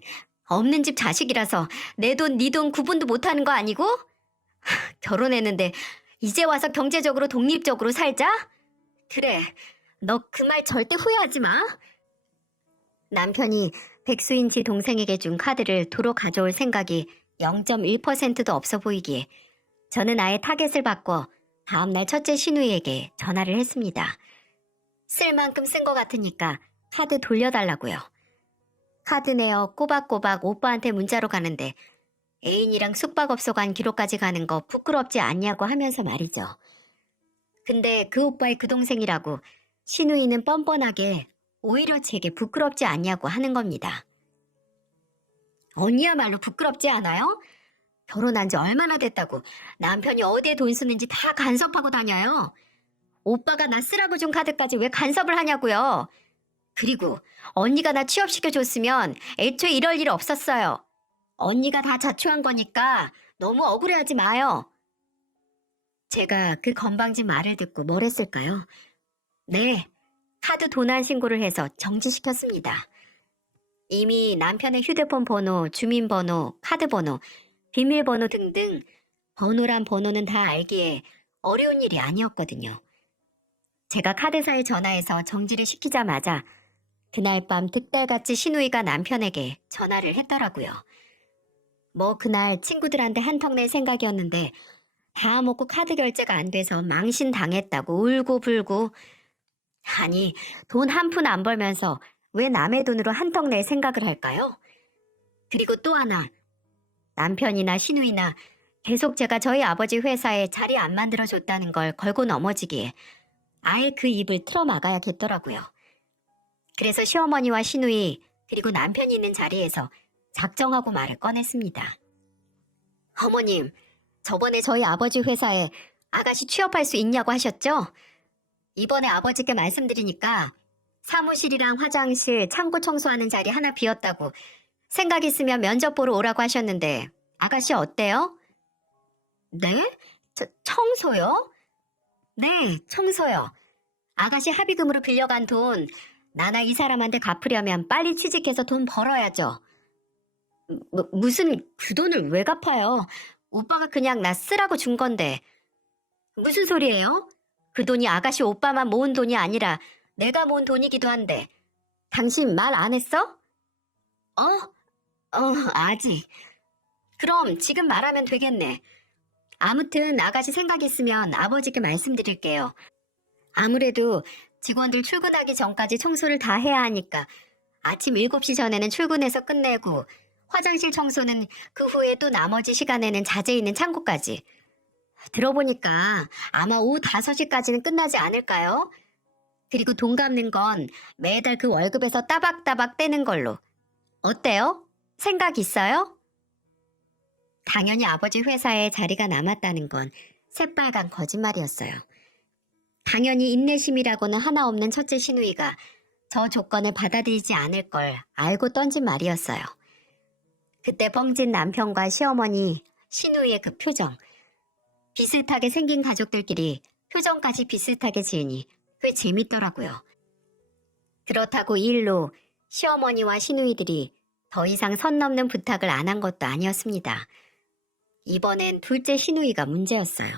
없는 집 자식이라서 내 돈, 네 돈 구분도 못하는 거 아니고? 결혼했는데 이제 와서 경제적으로 독립적으로 살자? 그래, 너 그 말 절대 후회하지 마. 남편이 백수인지 동생에게 준 카드를 도로 가져올 생각이 0.1%도 없어 보이기에 저는 아예 타겟을 바꿔 다음날 첫째 시누이에게 전화를 했습니다. 쓸 만큼 쓴 것 같으니까 카드 돌려달라고요. 카드 내어 꼬박꼬박 오빠한테 문자로 가는데 애인이랑 숙박업소 간 기록까지 가는 거 부끄럽지 않냐고 하면서 말이죠. 근데 그 오빠의 그 동생이라고 시누이는 뻔뻔하게 오히려 제게 부끄럽지 않냐고 하는 겁니다. 언니야말로 부끄럽지 않아요? 결혼한 지 얼마나 됐다고 남편이 어디에 돈 쓰는지 다 간섭하고 다녀요. 오빠가 나 쓰라고 준 카드까지 왜 간섭을 하냐고요. 그리고 언니가 나 취업시켜줬으면 애초에 이럴 일 없었어요. 언니가 다 자초한 거니까 너무 억울해하지 마요. 제가 그 건방진 말을 듣고 뭘 했을까요? 네, 카드 도난 신고를 해서 정지시켰습니다. 이미 남편의 휴대폰 번호, 주민번호, 카드번호, 비밀번호 등등 번호란 번호는 다 알기에 어려운 일이 아니었거든요. 제가 카드사에 전화해서 정지를 시키자마자 그날 밤 득달같이 시누이가 남편에게 전화를 했더라고요. 뭐 그날 친구들한테 한턱 낼 생각이었는데 다 먹고 카드 결제가 안 돼서 망신당했다고 울고 불고. 아니, 돈 한 푼 안 벌면서 왜 남의 돈으로 한턱 낼 생각을 할까요? 그리고 또 하나, 남편이나 시누이나 계속 제가 저희 아버지 회사에 자리 안 만들어줬다는 걸 걸고 넘어지기에 아예 그 입을 틀어막아야겠더라고요. 그래서 시어머니와 시누이 그리고 남편이 있는 자리에서 작정하고 말을 꺼냈습니다. 어머님, 저번에 저희 아버지 회사에 아가씨 취업할 수 있냐고 하셨죠? 이번에 아버지께 말씀드리니까 사무실이랑 화장실, 창고 청소하는 자리 하나 비었다고 생각 있으면 면접 보러 오라고 하셨는데 아가씨 어때요? 네? 청소요? 네, 청소요. 아가씨 합의금으로 빌려간 돈 나나 이 사람한테 갚으려면 빨리 취직해서 돈 벌어야죠. 무슨 그 돈을 왜 갚아요? 오빠가 그냥 나 쓰라고 준 건데. 무슨 소리예요? 그 돈이 아가씨 오빠만 모은 돈이 아니라 내가 모은 돈이기도 한데. 당신 말 안 했어? 아직. 그럼 지금 말하면 되겠네. 아무튼 아가씨 생각 있으면 아버지께 말씀드릴게요. 아무래도 직원들 출근하기 전까지 청소를 다 해야 하니까 아침 7시 전에는 출근해서 끝내고 화장실 청소는 그 후에 또 나머지 시간에는 자재 있는 창고까지. 들어보니까 아마 오후 5시까지는 끝나지 않을까요? 그리고 돈 갚는 건 매달 그 월급에서 따박따박 떼는 걸로. 어때요? 생각 있어요? 당연히 아버지 회사에 자리가 남았다는 건 새빨간 거짓말이었어요. 당연히 인내심이라고는 하나 없는 첫째 시누이가 저 조건을 받아들이지 않을 걸 알고 던진 말이었어요. 그때 뻥진 남편과 시어머니, 시누이의 그 표정. 비슷하게 생긴 가족들끼리 표정까지 비슷하게 지으니 꽤 재밌더라고요. 그렇다고 이 일로 시어머니와 시누이들이 더 이상 선 넘는 부탁을 안 한 것도 아니었습니다. 이번엔 둘째 시누이가 문제였어요.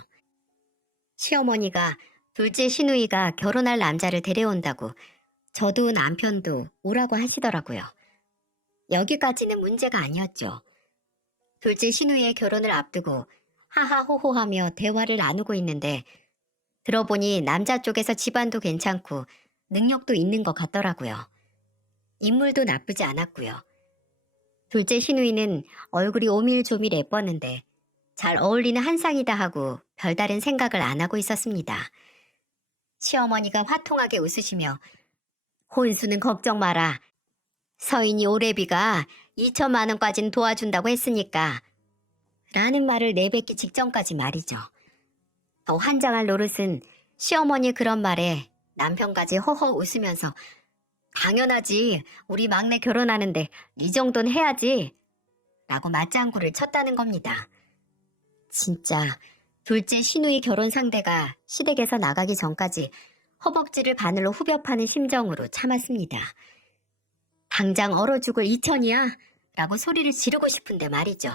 시어머니가 둘째 시누이가 결혼할 남자를 데려온다고 저도 남편도 오라고 하시더라고요. 여기까지는 문제가 아니었죠. 둘째 시누이의 결혼을 앞두고 하하호호하며 대화를 나누고 있는데 들어보니 남자 쪽에서 집안도 괜찮고 능력도 있는 것 같더라고요. 인물도 나쁘지 않았고요. 둘째 시누이는 얼굴이 오밀조밀 예뻤는데 잘 어울리는 한상이다 하고 별다른 생각을 안 하고 있었습니다. 시어머니가 화통하게 웃으시며 혼수는 걱정 마라. 서인이 올해비가 2천만 원까지는 도와준다고 했으니까 라는 말을 내뱉기 직전까지 말이죠. 더 환장할 노릇은 시어머니 그런 말에 남편까지 허허 웃으면서 당연하지. 우리 막내 결혼하는데 이 정도는 해야지. 라고 맞장구를 쳤다는 겁니다. 진짜 둘째 시누이 결혼 상대가 시댁에서 나가기 전까지 허벅지를 바늘로 후벼 파는 심정으로 참았습니다. 당장 얼어 죽을 2천이야? 라고 소리를 지르고 싶은데 말이죠.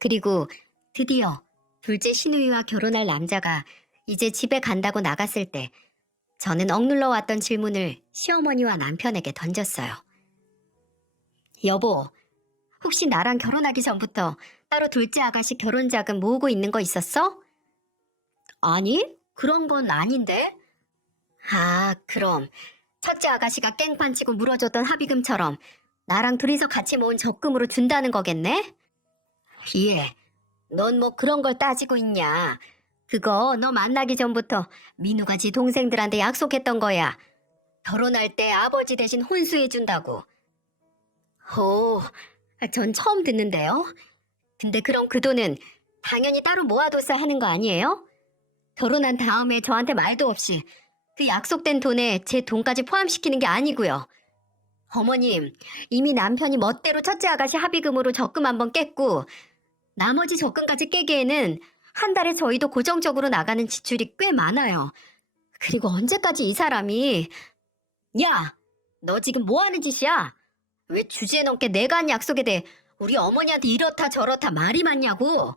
그리고 드디어 둘째 신우이와 결혼할 남자가 이제 집에 간다고 나갔을 때 저는 억눌러 왔던 질문을 시어머니와 남편에게 던졌어요. 여보, 혹시 나랑 결혼하기 전부터 따로 둘째 아가씨 결혼 자금 모으고 있는 거 있었어? 아니, 그런 건 아닌데. 아, 그럼 첫째 아가씨가 깽판 치고 물어줬던 합의금처럼 나랑 둘이서 같이 모은 적금으로 준다는 거겠네? 예, 넌 뭐 그런 걸 따지고 있냐. 그거 너 만나기 전부터 민우가 지 동생들한테 약속했던 거야. 결혼할 때 아버지 대신 혼수해준다고. 오, 전 처음 듣는데요. 근데 그럼 그 돈은 당연히 따로 모아뒀어야 하는 거 아니에요? 결혼한 다음에 저한테 말도 없이 그 약속된 돈에 제 돈까지 포함시키는 게 아니고요. 어머님, 이미 남편이 멋대로 첫째 아가씨 합의금으로 적금 한번 깼고 나머지 적금까지 깨기에는 한 달에 저희도 고정적으로 나가는 지출이 꽤 많아요. 그리고 언제까지 이 사람이 야, 너 지금 뭐 하는 짓이야? 왜 주제에 넘게 내가 한 약속에 대해 우리 어머니한테 이렇다 저렇다 말이 많냐고.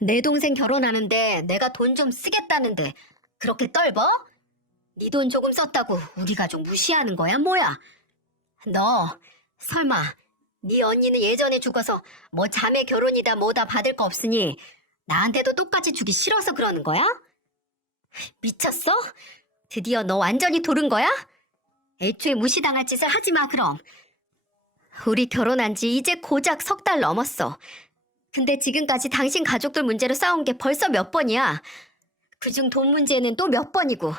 내 동생 결혼하는데 내가 돈 좀 쓰겠다는데 그렇게 떨버? 네 돈 조금 썼다고 우리 가족 무시하는 거야 뭐야? 너 설마 네 언니는 예전에 죽어서 뭐 자매 결혼이다 뭐다 받을 거 없으니 나한테도 똑같이 주기 싫어서 그러는 거야? 미쳤어? 드디어 너 완전히 도른 거야? 애초에 무시당할 짓을 하지 마 그럼. 우리 결혼한 지 이제 고작 3달 넘었어. 근데 지금까지 당신 가족들 문제로 싸운 게 벌써 몇 번이야. 그중 돈 문제는 또 몇 번이고.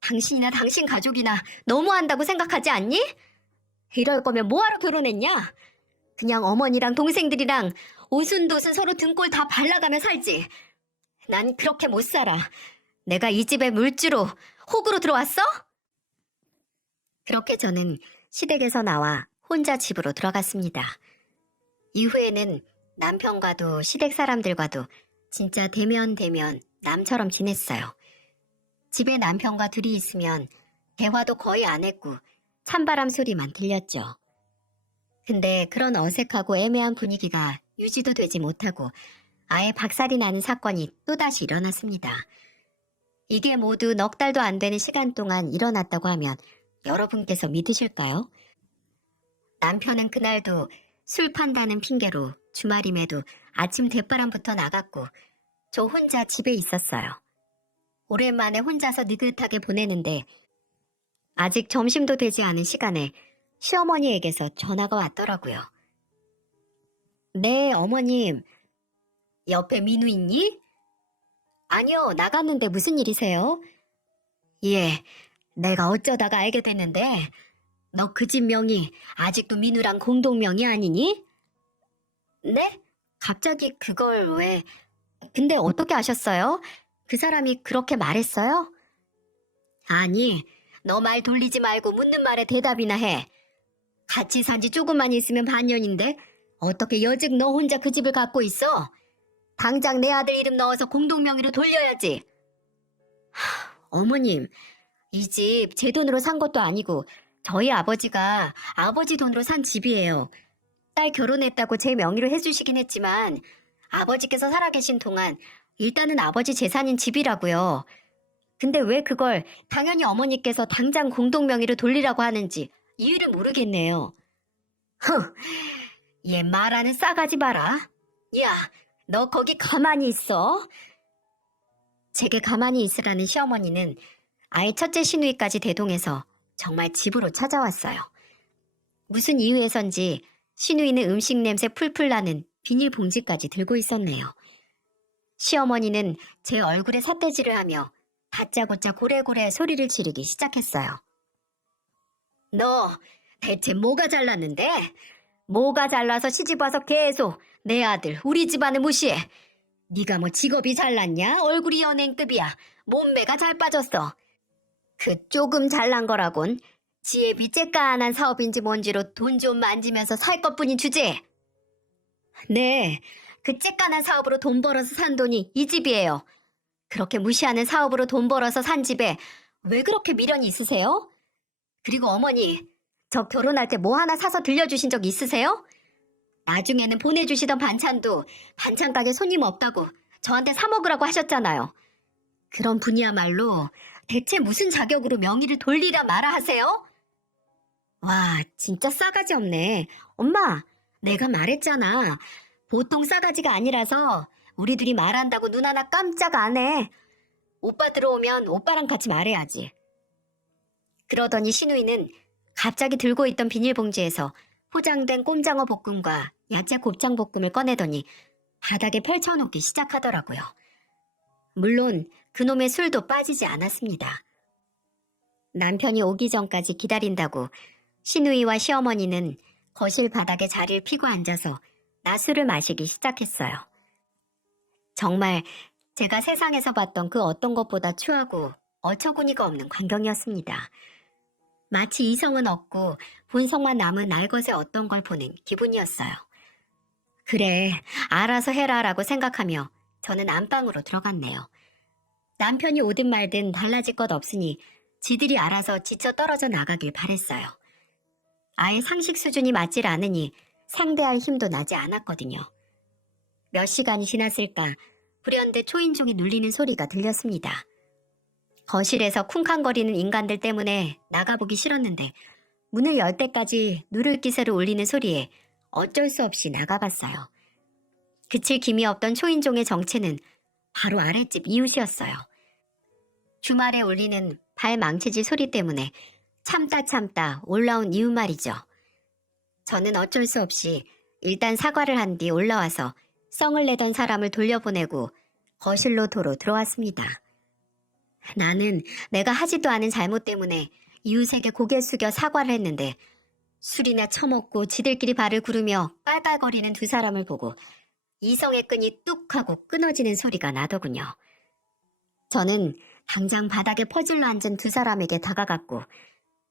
당신이나 당신 가족이나 너무한다고 생각하지 않니? 이럴 거면 뭐하러 결혼했냐? 그냥 어머니랑 동생들이랑 오순도순 서로 등골 다 발라가며 살지. 난 그렇게 못 살아. 내가 이 집에 물주로, 호구로 들어왔어? 그렇게 저는 시댁에서 나와 혼자 집으로 들어갔습니다. 이후에는 남편과도 시댁 사람들과도 진짜 대면 남처럼 지냈어요. 집에 남편과 둘이 있으면 대화도 거의 안 했고 찬바람 소리만 들렸죠. 근데 그런 어색하고 애매한 분위기가 유지도 되지 못하고 아예 박살이 나는 사건이 또다시 일어났습니다. 이게 모두 넉 달도 안 되는 시간 동안 일어났다고 하면 여러분께서 믿으실까요? 남편은 그날도 술 판다는 핑계로 주말임에도 아침 대바람부터 나갔고 저 혼자 집에 있었어요. 오랜만에 혼자서 느긋하게 보내는데 아직 점심도 되지 않은 시간에 시어머니에게서 전화가 왔더라고요. 네, 어머님. 옆에 민우 있니? 아니요, 나갔는데 무슨 일이세요? 예, 내가 어쩌다가 알게 됐는데 너 그 집 명의 아직도 민우랑 공동명의 아니니? 네? 갑자기 그걸 왜... 근데 어떻게 아셨어요? 그 사람이 그렇게 말했어요? 아니, 너 말 돌리지 말고 묻는 말에 대답이나 해. 같이 산 지 조금만 있으면 반년인데 어떻게 여직 너 혼자 그 집을 갖고 있어? 당장 내 아들 이름 넣어서 공동명의로 돌려야지. 어머님, 이 집 제 돈으로 산 것도 아니고 저희 아버지가 아버지 돈으로 산 집이에요. 딸 결혼했다고 제 명의로 해주시긴 했지만 아버지께서 살아계신 동안 일단은 아버지 재산인 집이라고요. 근데 왜 그걸 당연히 어머니께서 당장 공동명의로 돌리라고 하는지 이유를 모르겠네요. 흥, 얘 말하는 싸가지 봐라. 야, 너 거기 가만히 있어. 제게 가만히 있으라는 시어머니는 아예 첫째 시누이까지 대동해서 정말 집으로 찾아왔어요. 무슨 이유에선지 시누이는 음식 냄새 풀풀 나는 비닐봉지까지 들고 있었네요. 시어머니는 제 얼굴에 삿대질을 하며 다짜고짜 고래고래 소리를 지르기 시작했어요. 너 대체 뭐가 잘났는데? 뭐가 잘나서 시집와서 계속 내 아들 우리 집안을 무시해. 네가 뭐 직업이 잘났냐? 얼굴이 연예인급이야. 몸매가 잘 빠졌어. 그 조금 잘난 거라곤 지혜비 쬐깐한 사업인지 뭔지로 돈 좀 만지면서 살 것뿐인 주제. 네, 그 쬐깐한 사업으로 돈 벌어서 산 돈이 이 집이에요. 그렇게 무시하는 사업으로 돈 벌어서 산 집에 왜 그렇게 미련이 있으세요? 그리고 어머니, 저 결혼할 때 뭐 하나 사서 들려주신 적 있으세요? 나중에는 보내주시던 반찬도 반찬 가게 손님 없다고 저한테 사 먹으라고 하셨잖아요. 그런 분이야말로 대체 무슨 자격으로 명의를 돌리랴 마라 하세요? 와, 진짜 싸가지 없네. 엄마, 내가 말했잖아. 보통 싸가지가 아니라서 우리 둘이 말한다고 눈 하나 깜짝 안 해. 오빠 들어오면 오빠랑 같이 말해야지. 그러더니 신우이는 갑자기 들고 있던 비닐봉지에서 포장된 꼼장어 볶음과 야채 곱창 볶음을 꺼내더니 바닥에 펼쳐놓기 시작하더라고요. 물론 그놈의 술도 빠지지 않았습니다. 남편이 오기 전까지 기다린다고 신우이와 시어머니는 거실 바닥에 자리를 피고 앉아서 낮술을 마시기 시작했어요. 정말 제가 세상에서 봤던 그 어떤 것보다 추하고 어처구니가 없는 광경이었습니다. 마치 이성은 없고 본성만 남은 날것의 어떤 걸 보는 기분이었어요. 그래, 알아서 해라라고 생각하며 저는 안방으로 들어갔네요. 남편이 오든 말든 달라질 것 없으니 지들이 알아서 지쳐 떨어져 나가길 바랬어요. 아예 상식 수준이 맞질 않으니 상대할 힘도 나지 않았거든요. 몇 시간이 지났을까 불현대 초인종이 눌리는 소리가 들렸습니다. 거실에서 쿵쾅거리는 인간들 때문에 나가보기 싫었는데 문을 열 때까지 누를 기세를 울리는 소리에 어쩔 수 없이 나가봤어요. 그칠 김이 없던 초인종의 정체는 바로 아랫집 이웃이었어요. 주말에 울리는 발 망치질 소리 때문에 참다 올라온 이웃 말이죠. 저는 어쩔 수 없이 일단 사과를 한 뒤 올라와서 썽을 내던 사람을 돌려보내고 거실로 도로 들어왔습니다. 나는 내가 하지도 않은 잘못 때문에 이웃에게 고개 숙여 사과를 했는데 술이나 처먹고 지들끼리 발을 구르며 깔깔거리는 두 사람을 보고 이성의 끈이 뚝 하고 끊어지는 소리가 나더군요. 저는 당장 바닥에 퍼질러 앉은 두 사람에게 다가갔고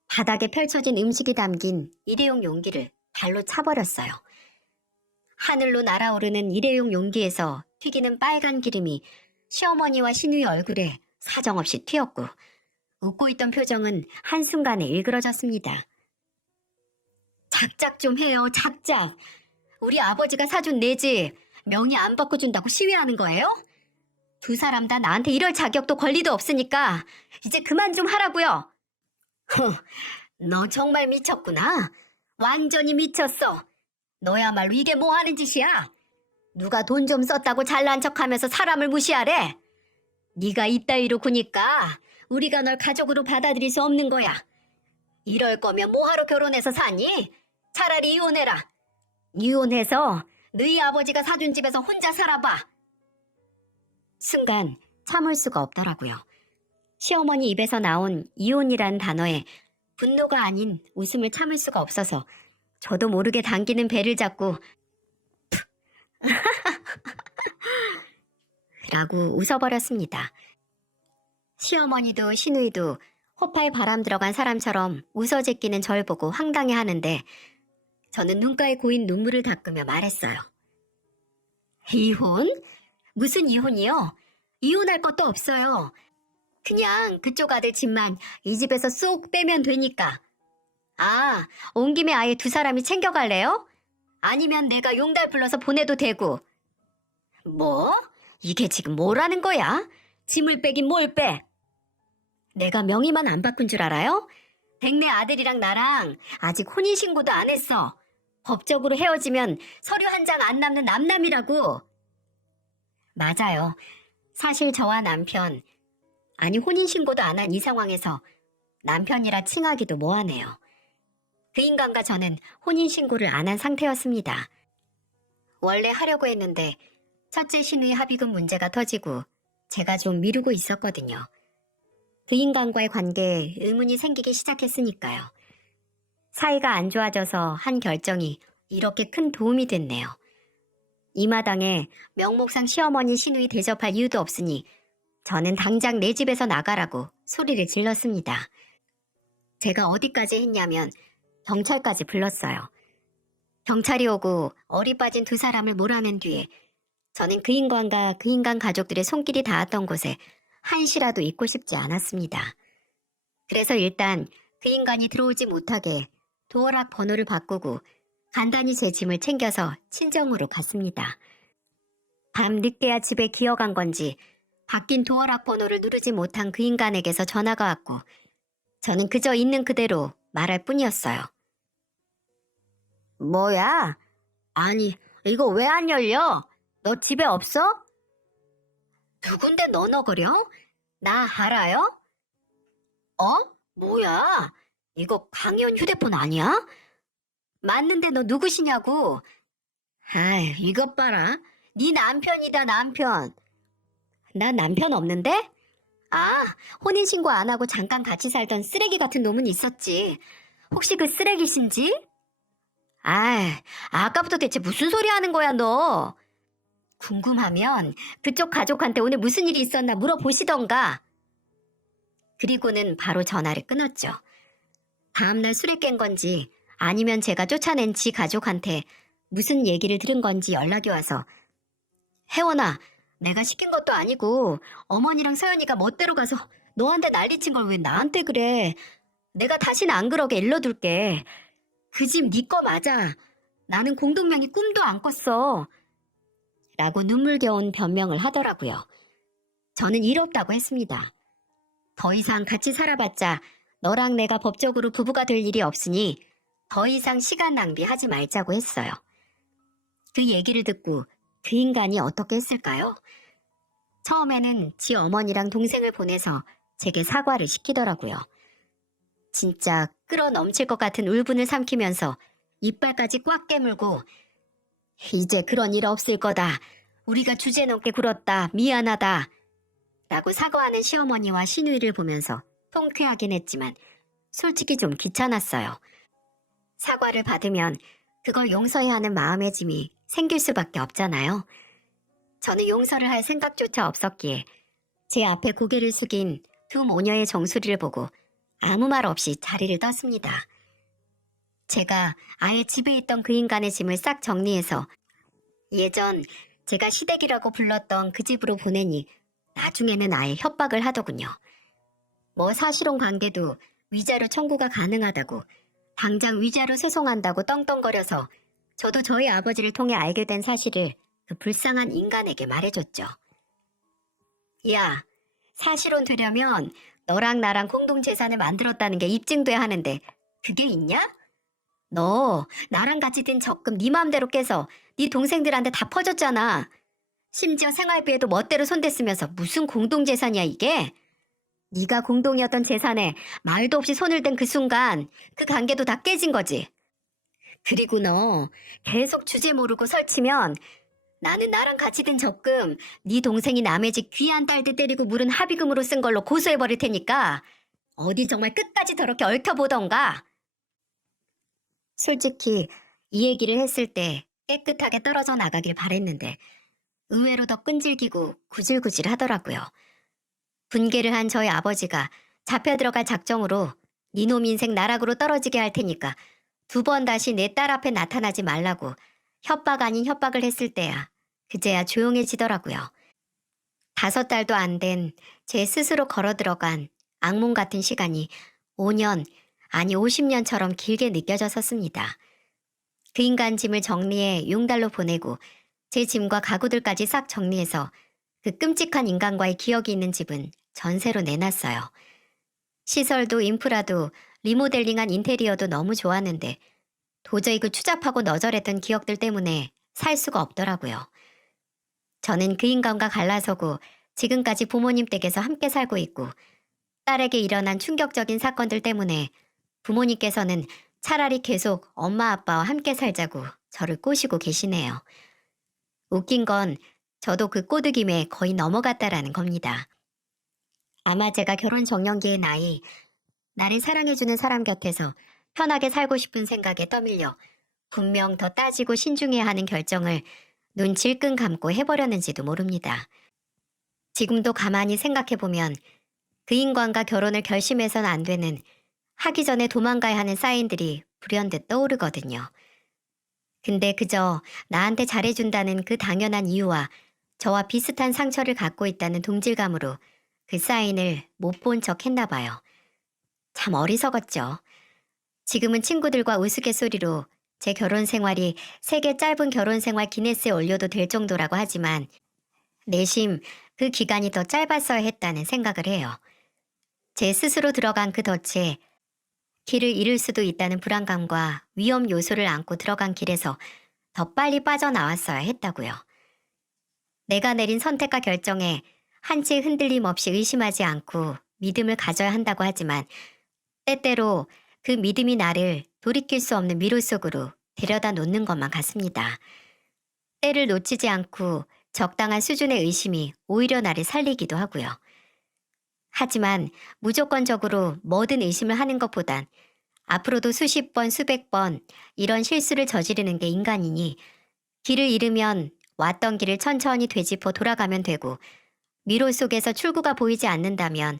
바닥에 펼쳐진 음식이 담긴 일회용 용기를 발로 차버렸어요. 하늘로 날아오르는 일회용 용기에서 튀기는 빨간 기름이 시어머니와 신우의 얼굴에 사정없이 튀었고 웃고 있던 표정은 한순간에 일그러졌습니다. 작작 좀 해요, 작작. 우리 아버지가 사준 내 집 명의 안 바꿔준다고 시위하는 거예요? 두 사람 다 나한테 이럴 자격도 권리도 없으니까 이제 그만 좀 하라고요. 너 정말 미쳤구나. 완전히 미쳤어. 너야말로 이게 뭐 하는 짓이야? 누가 돈 좀 썼다고 잘난 척하면서 사람을 무시하래? 네가 이따위로 구니까 우리가 널 가족으로 받아들일 수 없는 거야. 이럴 거면 뭐하러 결혼해서 사니? 차라리 이혼해라. 이혼해서 너희 아버지가 사준 집에서 혼자 살아봐. 순간 참을 수가 없더라고요. 시어머니 입에서 나온 이혼이란 단어에 분노가 아닌 웃음을 참을 수가 없어서 저도 모르게 당기는 배를 잡고 라고 웃어버렸습니다. 시어머니도 신우이도 호파에 바람 들어간 사람처럼 웃어 제끼는 절 보고 황당해하는데 저는 눈가에 고인 눈물을 닦으며 말했어요. 이혼? 무슨 이혼이요? 이혼할 것도 없어요. 그냥 그쪽 아들 집만 이 집에서 쏙 빼면 되니까. 아, 온 김에 아예 두 사람이 챙겨갈래요? 아니면 내가 용달 불러서 보내도 되고. 뭐? 이게 지금 뭐라는 거야? 짐을 빼긴 뭘 빼? 내가 명의만 안 바꾼 줄 알아요? 백내 아들이랑 나랑 아직 혼인신고도 안 했어. 법적으로 헤어지면 서류 한 장 안 남는 남남이라고. 맞아요. 사실 저와 남편, 아니 혼인신고도 안 한 이 상황에서 남편이라 칭하기도 뭐하네요. 그 인간과 저는 혼인신고를 안 한 상태였습니다. 원래 하려고 했는데 첫째 신우의 합의금 문제가 터지고 제가 좀 미루고 있었거든요. 그 인간과의 관계에 의문이 생기기 시작했으니까요. 사이가 안 좋아져서 한 결정이 이렇게 큰 도움이 됐네요. 이 마당에 명목상 시어머니 신우이 대접할 이유도 없으니 저는 당장 내 집에서 나가라고 소리를 질렀습니다. 제가 어디까지 했냐면 경찰까지 불렀어요. 경찰이 오고 어리 빠진 두 사람을 몰아낸 뒤에 저는 그 인간과 그 인간 가족들의 손길이 닿았던 곳에 한시라도 있고 싶지 않았습니다. 그래서 일단 그 인간이 들어오지 못하게 도어락 번호를 바꾸고 간단히 제 짐을 챙겨서 친정으로 갔습니다. 밤 늦게야 집에 기어간 건지 바뀐 도어락 번호를 누르지 못한 그 인간에게서 전화가 왔고 저는 그저 있는 그대로 말할 뿐이었어요. 뭐야? 아니, 이거 왜 안 열려? 너 집에 없어? 누군데 너너거려? 나 알아요? 어? 뭐야? 이거 강희원 휴대폰 아니야? 맞는데 너 누구시냐고? 아이, 이것 봐라. 네 남편이다, 남편. 나 남편 없는데? 아, 혼인신고 안 하고 잠깐 같이 살던 쓰레기 같은 놈은 있었지. 혹시 그 쓰레기신지? 아이, 아까부터 대체 무슨 소리 하는 거야, 너? 궁금하면 그쪽 가족한테 오늘 무슨 일이 있었나 물어보시던가. 그리고는 바로 전화를 끊었죠. 다음날 술에 깬 건지 아니면 제가 쫓아낸 지 가족한테 무슨 얘기를 들은 건지 연락이 와서 혜원아, 내가 시킨 것도 아니고 어머니랑 서연이가 멋대로 가서 너한테 난리친 걸 왜 나한테 그래. 내가 다시는 안 그러게 일러둘게. 그 집 네 거 맞아. 나는 공동명의 꿈도 안 꿨어. 라고 눈물겨운 변명을 하더라고요. 저는 일 없다고 했습니다. 더 이상 같이 살아봤자 너랑 내가 법적으로 부부가 될 일이 없으니 더 이상 시간 낭비하지 말자고 했어요. 그 얘기를 듣고 그 인간이 어떻게 했을까요? 처음에는 지 어머니랑 동생을 보내서 제게 사과를 시키더라고요. 진짜 끌어넘칠 것 같은 울분을 삼키면서 이빨까지 꽉 깨물고 이제 그런 일 없을 거다. 우리가 주제넘게 굴었다. 미안하다. 라고 사과하는 시어머니와 시누이를 보면서 통쾌하긴 했지만 솔직히 좀 귀찮았어요. 사과를 받으면 그걸 용서해야 하는 마음의 짐이 생길 수밖에 없잖아요. 저는 용서를 할 생각조차 없었기에 제 앞에 고개를 숙인 두 모녀의 정수리를 보고 아무 말 없이 자리를 떴습니다. 제가 아예 집에 있던 그 인간의 짐을 싹 정리해서 예전 제가 시댁이라고 불렀던 그 집으로 보내니 나중에는 아예 협박을 하더군요. 뭐 사실혼 관계도 위자료 청구가 가능하다고 당장 위자료 소송한다고 떵떵거려서 저도 저희 아버지를 통해 알게 된 사실을 그 불쌍한 인간에게 말해줬죠. 야, 사실혼 되려면 너랑 나랑 공동재산을 만들었다는 게 입증돼야 하는데 그게 있냐? 너 나랑 같이 든 적금 네 맘대로 깨서 네 동생들한테 다 퍼줬잖아. 심지어 생활비에도 멋대로 손댔으면서 무슨 공동재산이야 이게? 네가 공동이었던 재산에 말도 없이 손을 댄 그 순간 그 관계도 다 깨진 거지. 그리고 너 계속 주제 모르고 설치면 나는 나랑 같이 든 적금 네 동생이 남의 집 귀한 딸들 때리고 물은 합의금으로 쓴 걸로 고소해버릴 테니까 어디 정말 끝까지 더럽게 얽혀보던가. 솔직히 이 얘기를 했을 때 깨끗하게 떨어져 나가길 바랬는데 의외로 더 끈질기고 구질구질 하더라고요. 분개를 한 저희 아버지가 잡혀 들어갈 작정으로 니놈 인생 나락으로 떨어지게 할 테니까 2번 다시 내 딸 앞에 나타나지 말라고 협박 아닌 협박을 했을 때야 그제야 조용해지더라고요. 5달도 안 된 제 스스로 걸어 들어간 악몽 같은 시간이 5년 아니 50년처럼 길게 느껴졌었습니다. 그 인간 짐을 정리해 용달로 보내고 제 짐과 가구들까지 싹 정리해서 그 끔찍한 인간과의 기억이 있는 집은 전세로 내놨어요. 시설도 인프라도 리모델링한 인테리어도 너무 좋았는데 도저히 그 추잡하고 너절했던 기억들 때문에 살 수가 없더라고요. 저는 그 인간과 갈라서고 지금까지 부모님 댁에서 함께 살고 있고 딸에게 일어난 충격적인 사건들 때문에 부모님께서는 차라리 계속 엄마 아빠와 함께 살자고 저를 꼬시고 계시네요. 웃긴 건 저도 그 꼬드김에 거의 넘어갔다라는 겁니다. 아마 제가 결혼 정년기의 나이, 나를 사랑해주는 사람 곁에서 편하게 살고 싶은 생각에 떠밀려 분명 더 따지고 신중해야 하는 결정을 눈 질끈 감고 해버렸는지도 모릅니다. 지금도 가만히 생각해보면 그 인간과 결혼을 결심해서는 안 되는 하기 전에 도망가야 하는 사인들이 불현듯 떠오르거든요. 근데 그저 나한테 잘해준다는 그 당연한 이유와 저와 비슷한 상처를 갖고 있다는 동질감으로 그 사인을 못 본 척 했나 봐요. 참 어리석었죠. 지금은 친구들과 우스갯소리로 제 결혼 생활이 세계 짧은 결혼 생활 기네스에 올려도 될 정도라고 하지만 내심 그 기간이 더 짧았어야 했다는 생각을 해요. 제 스스로 들어간 그 덫에 길을 잃을 수도 있다는 불안감과 위험 요소를 안고 들어간 길에서 더 빨리 빠져나왔어야 했다고요. 내가 내린 선택과 결정에 한치 흔들림 없이 의심하지 않고 믿음을 가져야 한다고 하지만 때때로 그 믿음이 나를 돌이킬 수 없는 미로 속으로 데려다 놓는 것만 같습니다. 때를 놓치지 않고 적당한 수준의 의심이 오히려 나를 살리기도 하고요. 하지만 무조건적으로 뭐든 의심을 하는 것보단 앞으로도 수십 번, 수백 번 이런 실수를 저지르는 게 인간이니 길을 잃으면 왔던 길을 천천히 되짚어 돌아가면 되고 미로 속에서 출구가 보이지 않는다면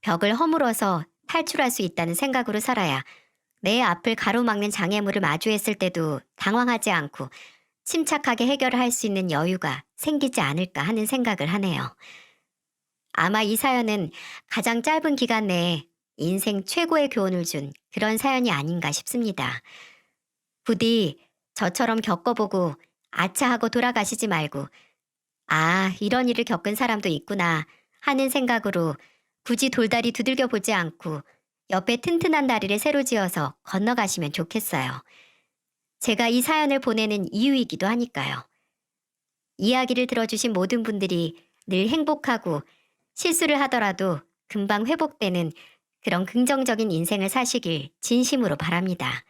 벽을 허물어서 탈출할 수 있다는 생각으로 살아야 내 앞을 가로막는 장애물을 마주했을 때도 당황하지 않고 침착하게 해결을 할 수 있는 여유가 생기지 않을까 하는 생각을 하네요. 아마 이 사연은 가장 짧은 기간 내에 인생 최고의 교훈을 준 그런 사연이 아닌가 싶습니다. 부디 저처럼 겪어보고 아차 하고 돌아가시지 말고 아, 이런 일을 겪은 사람도 있구나 하는 생각으로 굳이 돌다리 두들겨 보지 않고 옆에 튼튼한 다리를 새로 지어서 건너가시면 좋겠어요. 제가 이 사연을 보내는 이유이기도 하니까요. 이야기를 들어주신 모든 분들이 늘 행복하고 실수를 하더라도 금방 회복되는 그런 긍정적인 인생을 사시길 진심으로 바랍니다.